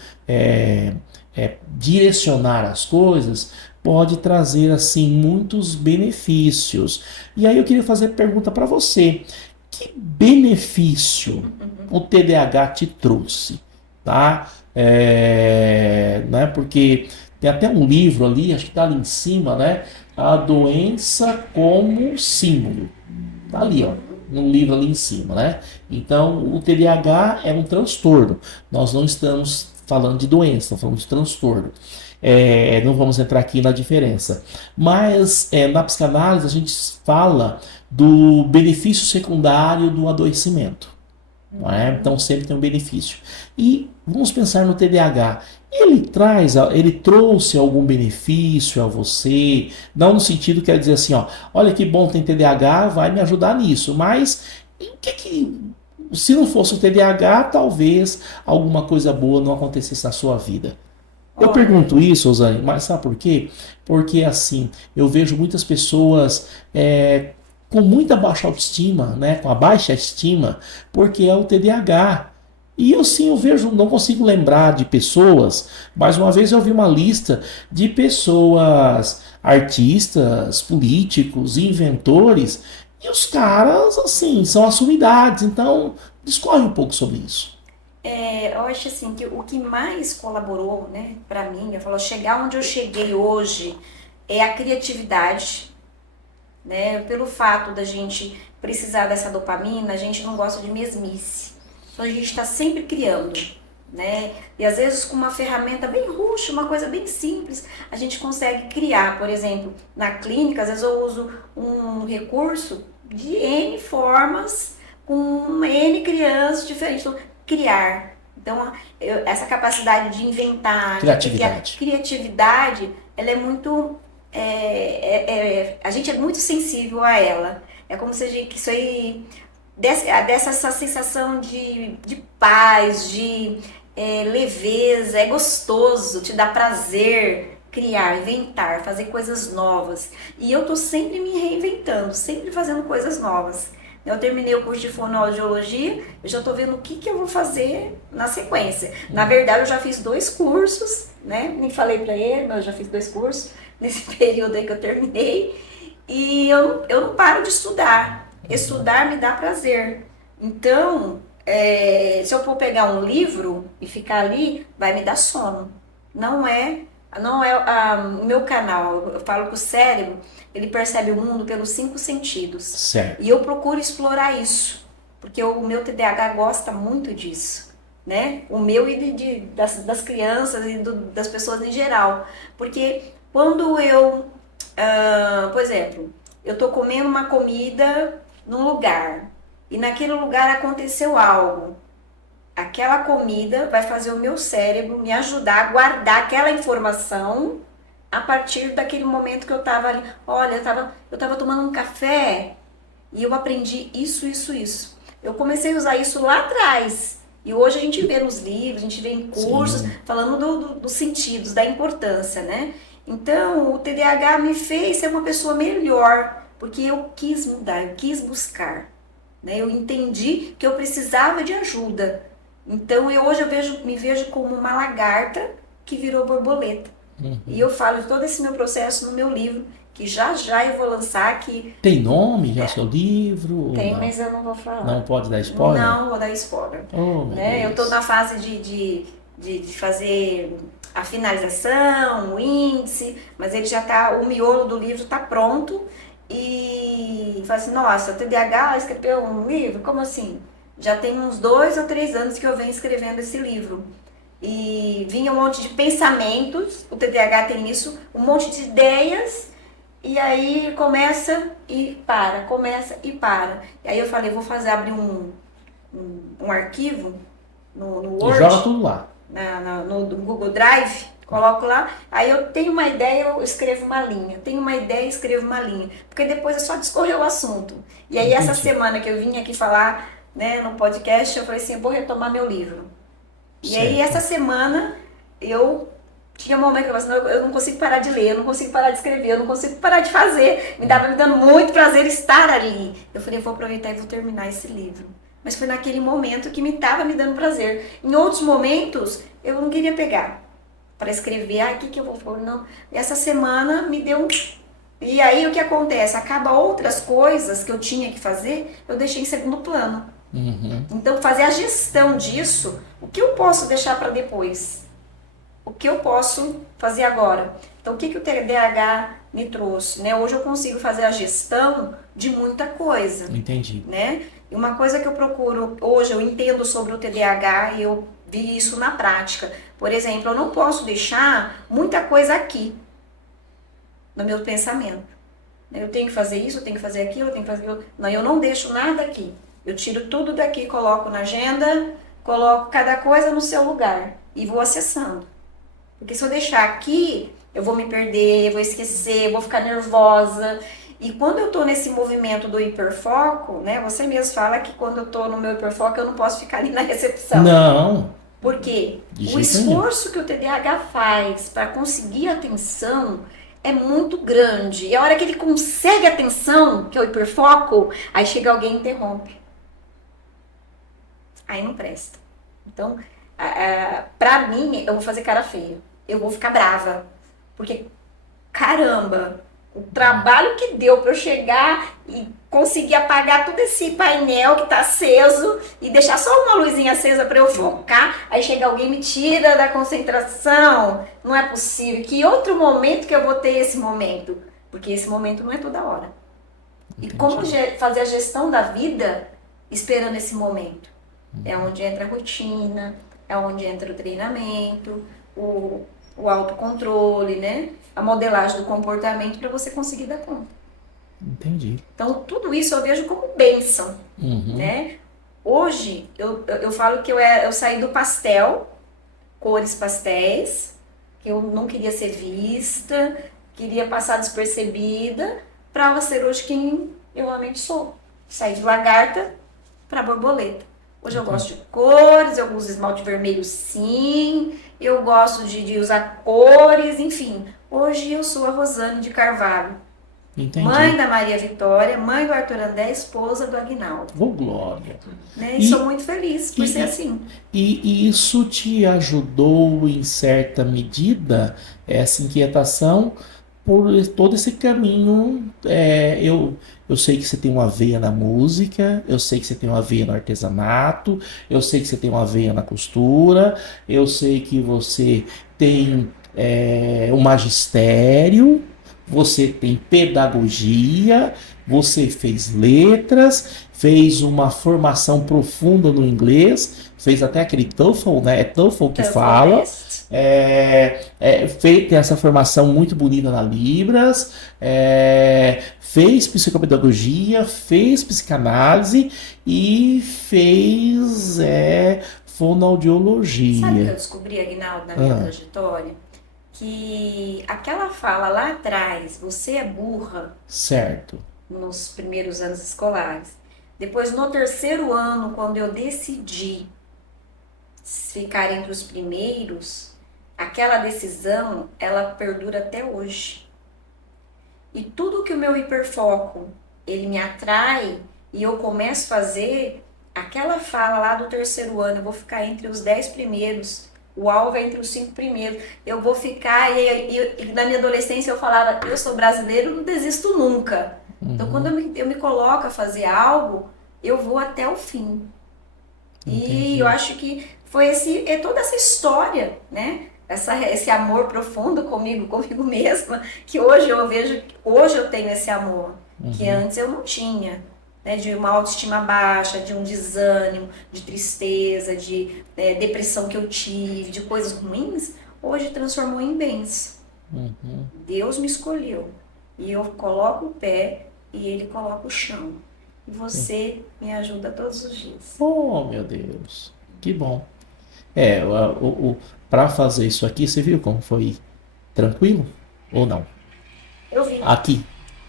direcionar as coisas, pode trazer assim muitos benefícios. E aí eu queria fazer a pergunta para você: que benefício o TDAH te trouxe, tá? Né? Porque tem até um livro ali, acho que está ali em cima, né? A doença como símbolo. Tá ali, ó, no livro ali em cima, né? Então, o TDAH é um transtorno. Nós não estamos falando de doença, estamos falando de transtorno. Não vamos entrar aqui na diferença. Mas na psicanálise a gente fala do benefício secundário do adoecimento. Não é? Então sempre tem um benefício. E vamos pensar no TDAH. Ele trouxe algum benefício a você? Não no sentido quer dizer assim, ó, olha que bom tem TDAH, vai me ajudar nisso. Mas se não fosse o TDAH, talvez alguma coisa boa não acontecesse na sua vida. Eu pergunto isso, Rosane, mas sabe por quê? Porque assim, eu vejo muitas pessoas com muita baixa autoestima, né? Com a baixa estima, porque é o TDAH. E eu sim, eu vejo, não consigo lembrar de pessoas, mas uma vez eu vi uma lista de pessoas, artistas, políticos, inventores, e os caras, assim, são as sumidades. Então, discorre um pouco sobre isso. Eu acho assim que o que mais colaborou, né, para mim, eu falo, chegar onde eu cheguei hoje é a criatividade, né? Pelo fato da gente precisar dessa dopamina, a gente não gosta de mesmice. Então a gente está sempre criando, né? E às vezes com uma ferramenta bem rústica, uma coisa bem simples, a gente consegue criar. Por exemplo, na clínica, às vezes eu uso um recurso de N formas, com N crianças diferentes. Então, criar. Então, essa capacidade de inventar, criatividade, ela é muito... a gente é muito sensível a ela. É como se que isso aí desse essa sensação de paz, de leveza, é gostoso, te dá prazer criar, inventar, fazer coisas novas. E eu tô sempre me reinventando, sempre fazendo coisas novas. Eu terminei o curso de fonoaudiologia, eu já estou vendo o que eu vou fazer na sequência. Na verdade, eu já fiz 2 cursos, né? Nem falei para ele, mas eu já fiz 2 cursos nesse período aí que eu terminei. E eu não paro de estudar. Estudar me dá prazer. Então, se eu for pegar um livro e ficar ali, vai me dar sono. Não é o meu canal. Eu falo que o cérebro, ele percebe o mundo pelos 5 sentidos. Certo. E eu procuro explorar isso, porque o meu TDAH gosta muito disso, né? O meu e das crianças e das pessoas em geral. Porque quando por exemplo, eu estou comendo uma comida num lugar e naquele lugar aconteceu algo. Aquela comida vai fazer o meu cérebro me ajudar a guardar aquela informação a partir daquele momento que eu estava ali. Olha, eu estava tomando um café e eu aprendi isso, isso, isso. Eu comecei a usar isso lá atrás. E hoje a gente vê nos livros, a gente vê em cursos, falando dos sentidos, da importância, né? Então, o TDAH me fez ser uma pessoa melhor, porque eu quis mudar, eu quis buscar. Né? Eu entendi que eu precisava de ajuda. Então, hoje eu me vejo como uma lagarta que virou borboleta. Uhum. E eu falo de todo esse meu processo no meu livro, que já eu vou lançar. Tem nome já seu livro? Tem, mas eu não vou falar. Não pode dar spoiler? Não vou dar spoiler. Né? Eu estou na fase de fazer a finalização, o índice, mas ele já tá, o miolo do livro está pronto. E fala assim, nossa, TDAH escreveu um livro? Como assim? Já tem uns 2 ou 3 anos que eu venho escrevendo esse livro. E vinha um monte de pensamentos, o TDAH tem isso, um monte de ideias, e aí começa e para, começa e para. E aí eu falei, vou abrir um arquivo no Word. E joga tudo lá. No Google Drive, coloco lá, aí eu tenho uma ideia, eu escrevo uma linha, tenho uma ideia, escrevo uma linha, porque depois é só discorrer o assunto. E aí essa semana que eu vim aqui falar, né, no podcast, eu falei assim, eu vou retomar meu livro. E aí essa semana eu tinha um momento que eu falei assim, eu não consigo parar de ler, eu não consigo parar de escrever, eu não consigo parar de fazer, me dando muito prazer estar ali. Eu falei, eu vou aproveitar e vou terminar esse livro. Mas foi naquele momento que estava me dando prazer. Em outros momentos, eu não queria pegar. para escrever, o que que eu vou pôr? Não. Essa semana me deu um... E aí o que acontece? Acaba outras coisas que eu tinha que fazer, eu deixei em segundo plano. Então, fazer a gestão disso, o que eu posso deixar para depois? O que eu posso fazer agora? Então, o que que o TDAH me trouxe? Né? Hoje eu consigo fazer a gestão de muita coisa. Entendi. Né? E uma coisa que eu procuro, hoje eu entendo sobre o TDAH e eu vi isso na prática. Por exemplo, eu não posso deixar muita coisa aqui, no meu pensamento. Eu tenho que fazer isso, eu tenho que fazer aquilo, eu tenho que fazer aquilo. Não, eu não deixo nada aqui. Eu tiro tudo daqui, coloco na agenda, coloco cada coisa no seu lugar e vou acessando. Porque se eu deixar aqui, eu vou me perder, vou esquecer, vou ficar nervosa. E quando eu tô nesse movimento do hiperfoco, né? Você mesmo fala que quando eu tô no meu hiperfoco, eu não posso ficar ali na recepção. Não. Por quê? De O jeito nenhum. esforço que o TDAH faz para conseguir atenção é muito grande. E a hora que ele consegue atenção, que é o hiperfoco, aí chega alguém e interrompe. Aí não presta. Então, pra mim, eu vou fazer cara feia. Eu vou ficar brava. Porque, caramba, o trabalho que deu pra eu chegar e conseguir apagar todo esse painel que tá aceso e deixar só uma luzinha acesa pra eu focar, aí chega alguém e me tira da concentração. Não é possível. Que outro momento que eu vou ter esse momento? Porque esse momento não é toda hora. E como fazer a gestão da vida esperando esse momento? É onde entra a rotina, é onde entra o treinamento, o autocontrole, né? A modelagem do comportamento para você conseguir dar conta. Entendi. Então, tudo isso eu vejo como bênção, né? Hoje, eu falo que eu saí do pastel, cores pastéis, que eu não queria ser vista, queria passar despercebida, para ser hoje quem eu realmente sou. Saí de lagarta para borboleta. Hoje eu gosto de cores, eu uso esmalte vermelho sim, eu gosto de usar cores, enfim. Hoje eu sou a Rosane de Carvalho. Entendi. Mãe da Maria Vitória, mãe do Arthur André, esposa do Aguinaldo. Ô, Glória. Né? E sou muito feliz por ser assim. E isso te ajudou, em certa medida, essa inquietação, por todo esse caminho. Eu sei que você tem uma veia na música, eu sei que você tem uma veia no artesanato, eu sei que você tem uma veia na costura, eu sei que você tem um magistério, você tem pedagogia, você fez letras, fez uma formação profunda no inglês, fez até aquele TOEFL, né? É TOEFL que fala. Tem essa formação muito bonita na Libras, fez psicopedagogia, fez psicanálise e fez fonoaudiologia. Sabe o que eu descobri, Aguinaldo, na minha trajetória? Que aquela fala lá atrás, você é burra, certo, nos primeiros anos escolares. Depois, no terceiro ano, quando eu decidi ficar entre os primeiros, aquela decisão, ela perdura até hoje. E tudo que o meu hiperfoco, ele me atrai e eu começo a fazer, aquela fala lá do terceiro ano, eu vou ficar entre os 10 primeiros, o alvo é entre os 5 primeiros, eu vou ficar, e na minha adolescência eu falava, eu sou brasileiro, não desisto nunca. Então, quando eu me coloco a fazer algo, eu vou até o fim. Entendi. E eu acho que foi toda essa história, né? Esse amor profundo comigo mesma, que hoje eu vejo, hoje eu tenho esse amor, que antes eu não tinha, né? De uma autoestima baixa, de um desânimo, de tristeza, de depressão que eu tive, de coisas ruins, hoje transformou em bênção. Deus me escolheu, e eu coloco o pé, e Ele coloca o chão. E você me ajuda todos os dias. Oh, meu Deus, que bom. Para fazer isso aqui, você viu como foi tranquilo ou não? Eu vi. Aqui.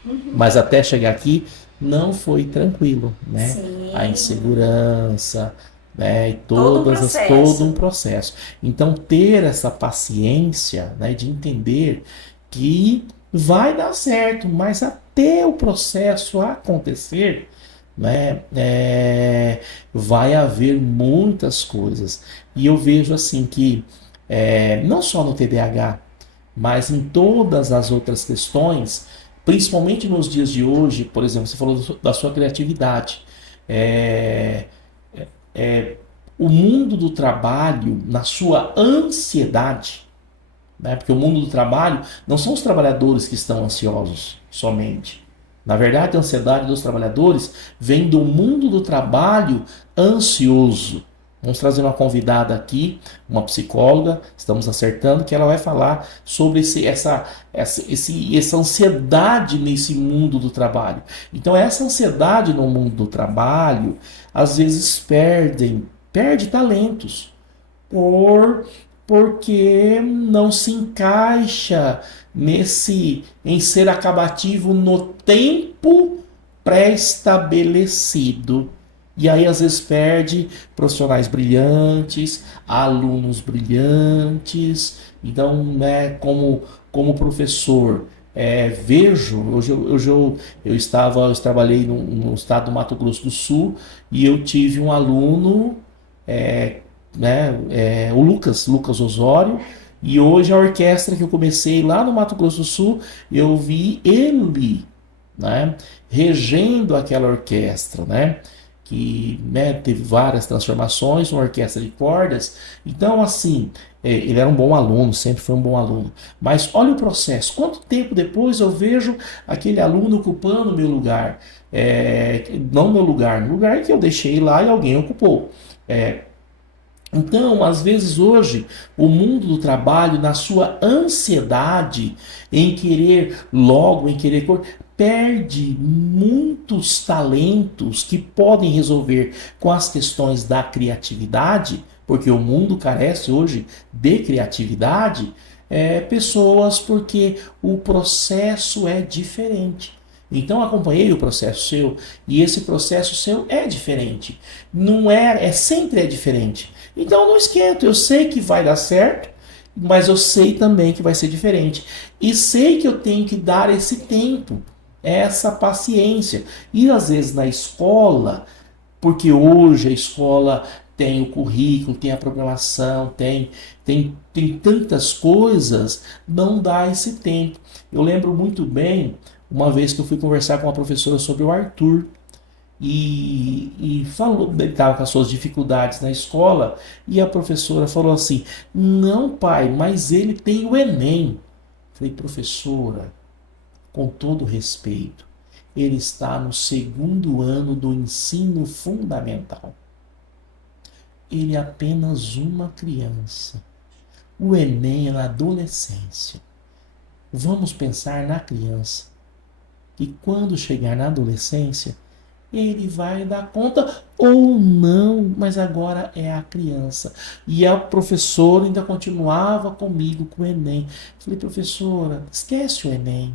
Mas até chegar aqui não foi tranquilo, né? Sim. A insegurança, né? E todo um processo. Então, ter essa paciência, né? De entender que vai dar certo, mas até o processo acontecer, né? Vai haver muitas coisas. E eu vejo assim que não só no TDAH, mas em todas as outras questões, principalmente nos dias de hoje. Por exemplo, você falou da sua criatividade. É, o mundo do trabalho, na sua ansiedade, né? Porque o mundo do trabalho não são os trabalhadores que estão ansiosos somente. Na verdade, a ansiedade dos trabalhadores vem do mundo do trabalho ansioso. Vamos trazer uma convidada aqui, uma psicóloga, estamos acertando, que ela vai falar sobre essa ansiedade nesse mundo do trabalho. Então, essa ansiedade no mundo do trabalho, às vezes perde talentos por porque não se encaixa em ser acabativo no tempo pré-estabelecido. E aí às vezes perde profissionais brilhantes, alunos brilhantes. Então, né, como professor, vejo, eu trabalhei no estado do Mato Grosso do Sul e eu tive um aluno, o Lucas Osório, e hoje a orquestra que eu comecei lá no Mato Grosso do Sul, eu vi ele, né, regendo aquela orquestra, né, que, né, teve várias transformações, uma orquestra de cordas. Então, assim, ele era um bom aluno, sempre foi um bom aluno. Mas olha o processo. Quanto tempo depois eu vejo aquele aluno ocupando o meu lugar? Não meu lugar, no lugar que eu deixei lá e alguém ocupou. Então, às vezes hoje, o mundo do trabalho, na sua ansiedade em querer logo, em querer perde muitos talentos que podem resolver com as questões da criatividade, porque o mundo carece hoje de criatividade, pessoas, porque o processo é diferente. Então acompanhei o processo seu e esse processo seu é diferente. Não sempre é diferente. Então não esquento, eu sei que vai dar certo, mas eu sei também que vai ser diferente. E sei que eu tenho que dar esse tempo, essa paciência. E às vezes na escola, porque hoje a escola tem o currículo, tem a programação, tem tantas coisas, não dá esse tempo. Eu lembro muito bem uma vez que eu fui conversar com uma professora sobre o Arthur e falou, ele estava com as suas dificuldades na escola e a professora falou assim: não, pai, mas ele tem o Enem. Falei: professora, com todo respeito, ele está no 2º ano do ensino fundamental. Ele é apenas uma criança. O Enem é na adolescência. Vamos pensar na criança. E quando chegar na adolescência, ele vai dar conta ou não, mas agora é a criança. E a professora ainda continuava comigo com o Enem. Falei: professora, esquece o Enem.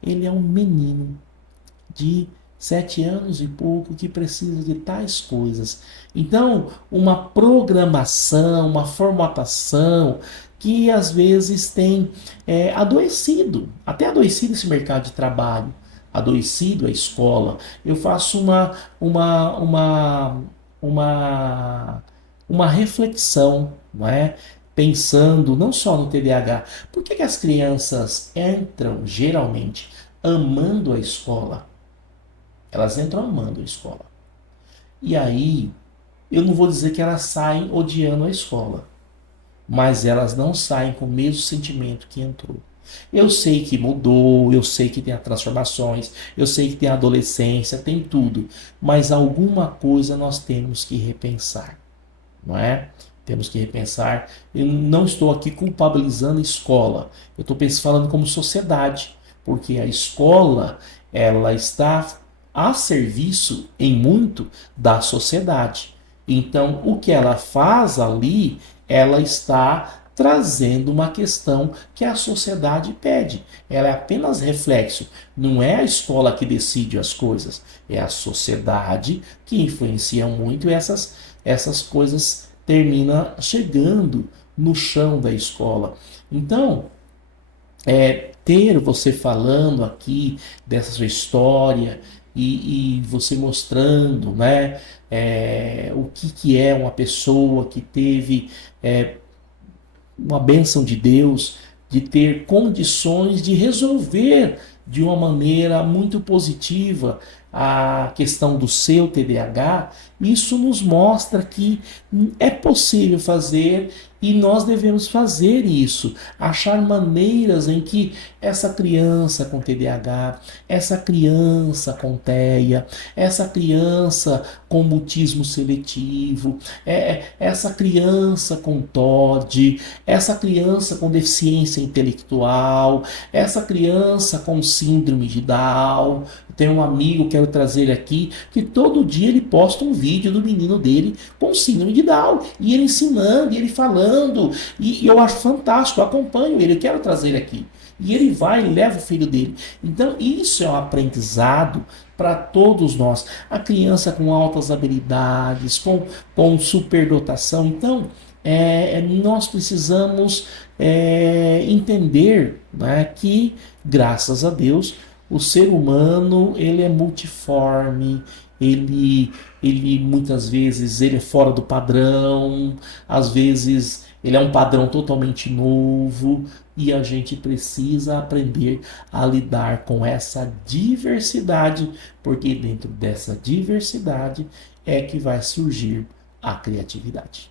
Ele é um menino de 7 anos e pouco que precisa de tais coisas. Então, uma programação, uma formatação que às vezes tem adoecido, até adoecido esse mercado de trabalho, adoecido a escola. Eu faço uma reflexão, não é? Pensando não só no TDAH. Por que as crianças entram geralmente amando a escola? Elas entram amando a escola. E aí, eu não vou dizer que elas saem odiando a escola, mas elas não saem com o mesmo sentimento que entrou. Eu sei que mudou, eu sei que tem as transformações, eu sei que tem a adolescência, tem tudo, mas alguma coisa nós temos que repensar, não é? Temos que repensar. Eu não estou aqui culpabilizando a escola, eu estou falando como sociedade, porque a escola, ela está a serviço, em muito, da sociedade. Então, o que ela faz ali, ela está trazendo uma questão que a sociedade pede. Ela é apenas reflexo. Não é a escola que decide as coisas, é a sociedade que influencia muito, e essas coisas terminam chegando no chão da escola. Então, ter você falando aqui dessa sua história e você mostrando, né, o que é uma pessoa que teve uma bênção de Deus, de ter condições de resolver de uma maneira muito positiva a questão do seu TDAH, isso nos mostra que é possível fazer e nós devemos fazer isso, achar maneiras em que essa criança com TDAH, essa criança com TEA, essa criança com mutismo seletivo, essa criança com TOD, essa criança com deficiência intelectual, essa criança com síndrome de Down. Tem um amigo, quero trazer ele aqui, que todo dia ele posta um vídeo do menino dele com síndrome de Down, e ele ensinando, e ele falando, e eu acho fantástico, eu acompanho ele, eu quero trazer ele aqui. E ele vai e leva o filho dele. Então isso é um aprendizado para todos nós. A criança com altas habilidades, com superdotação. Então nós precisamos entender, né, que, graças a Deus, o ser humano ele é multiforme, ele muitas vezes ele é fora do padrão, às vezes ele é um padrão totalmente novo, e a gente precisa aprender a lidar com essa diversidade, porque dentro dessa diversidade é que vai surgir a criatividade.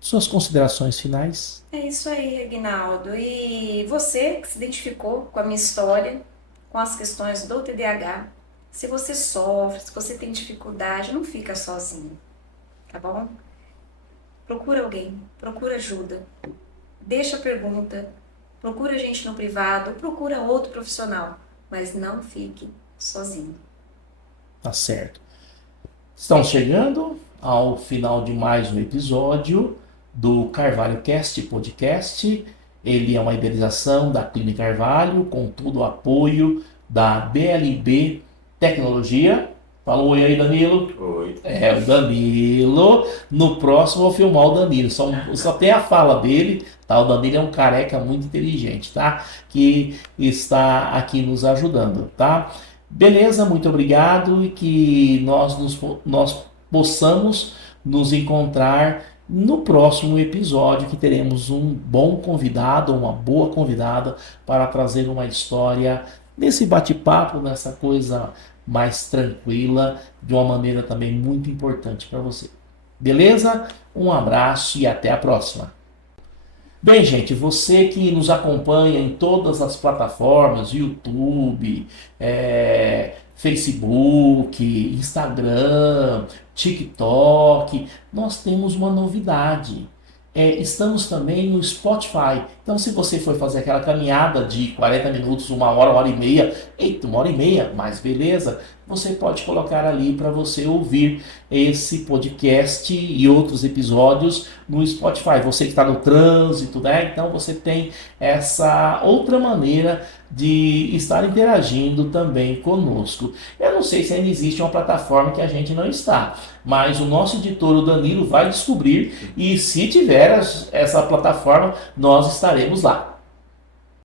Suas considerações finais? É isso aí, Aguinaldo. E você que se identificou com a minha história, com as questões do TDAH, se você sofre, se você tem dificuldade, não fica sozinho, tá bom? Procura alguém, procura ajuda, deixa a pergunta, procura gente no privado, procura outro profissional, mas não fique sozinho. Tá certo. Estamos chegando ao final de mais um episódio do Carvalho Cast Podcast. Ele é uma idealização da Clínica Carvalho, com todo o apoio da BLB Tecnologia. Fala um oi aí, Danilo. Oi. O Danilo. No próximo eu vou filmar o Danilo. Só tem a fala dele, tá? O Danilo é um careca muito inteligente, tá? Que está aqui nos ajudando, tá? Beleza, muito obrigado, e que nós possamos nos encontrar no próximo episódio, que teremos um bom convidado, uma boa convidada, para trazer uma história nesse bate-papo, nessa coisa mais tranquila, de uma maneira também muito importante para você. Beleza? Um abraço e até a próxima. Bem, gente, você que nos acompanha em todas as plataformas, YouTube, Facebook, Instagram, TikTok, nós temos uma novidade. Estamos também no Spotify. Então, se você for fazer aquela caminhada de 40 minutos, 1 hora e meia, eita, 1 hora e meia, mas beleza, você pode colocar ali para você ouvir esse podcast e outros episódios no Spotify. Você que está no trânsito, né? Então você tem essa outra maneira de estar interagindo também conosco. Eu não sei se ainda existe uma plataforma que a gente não está, mas o nosso editor, o Danilo, vai descobrir, e se tiver essa plataforma, nós estaremos lá.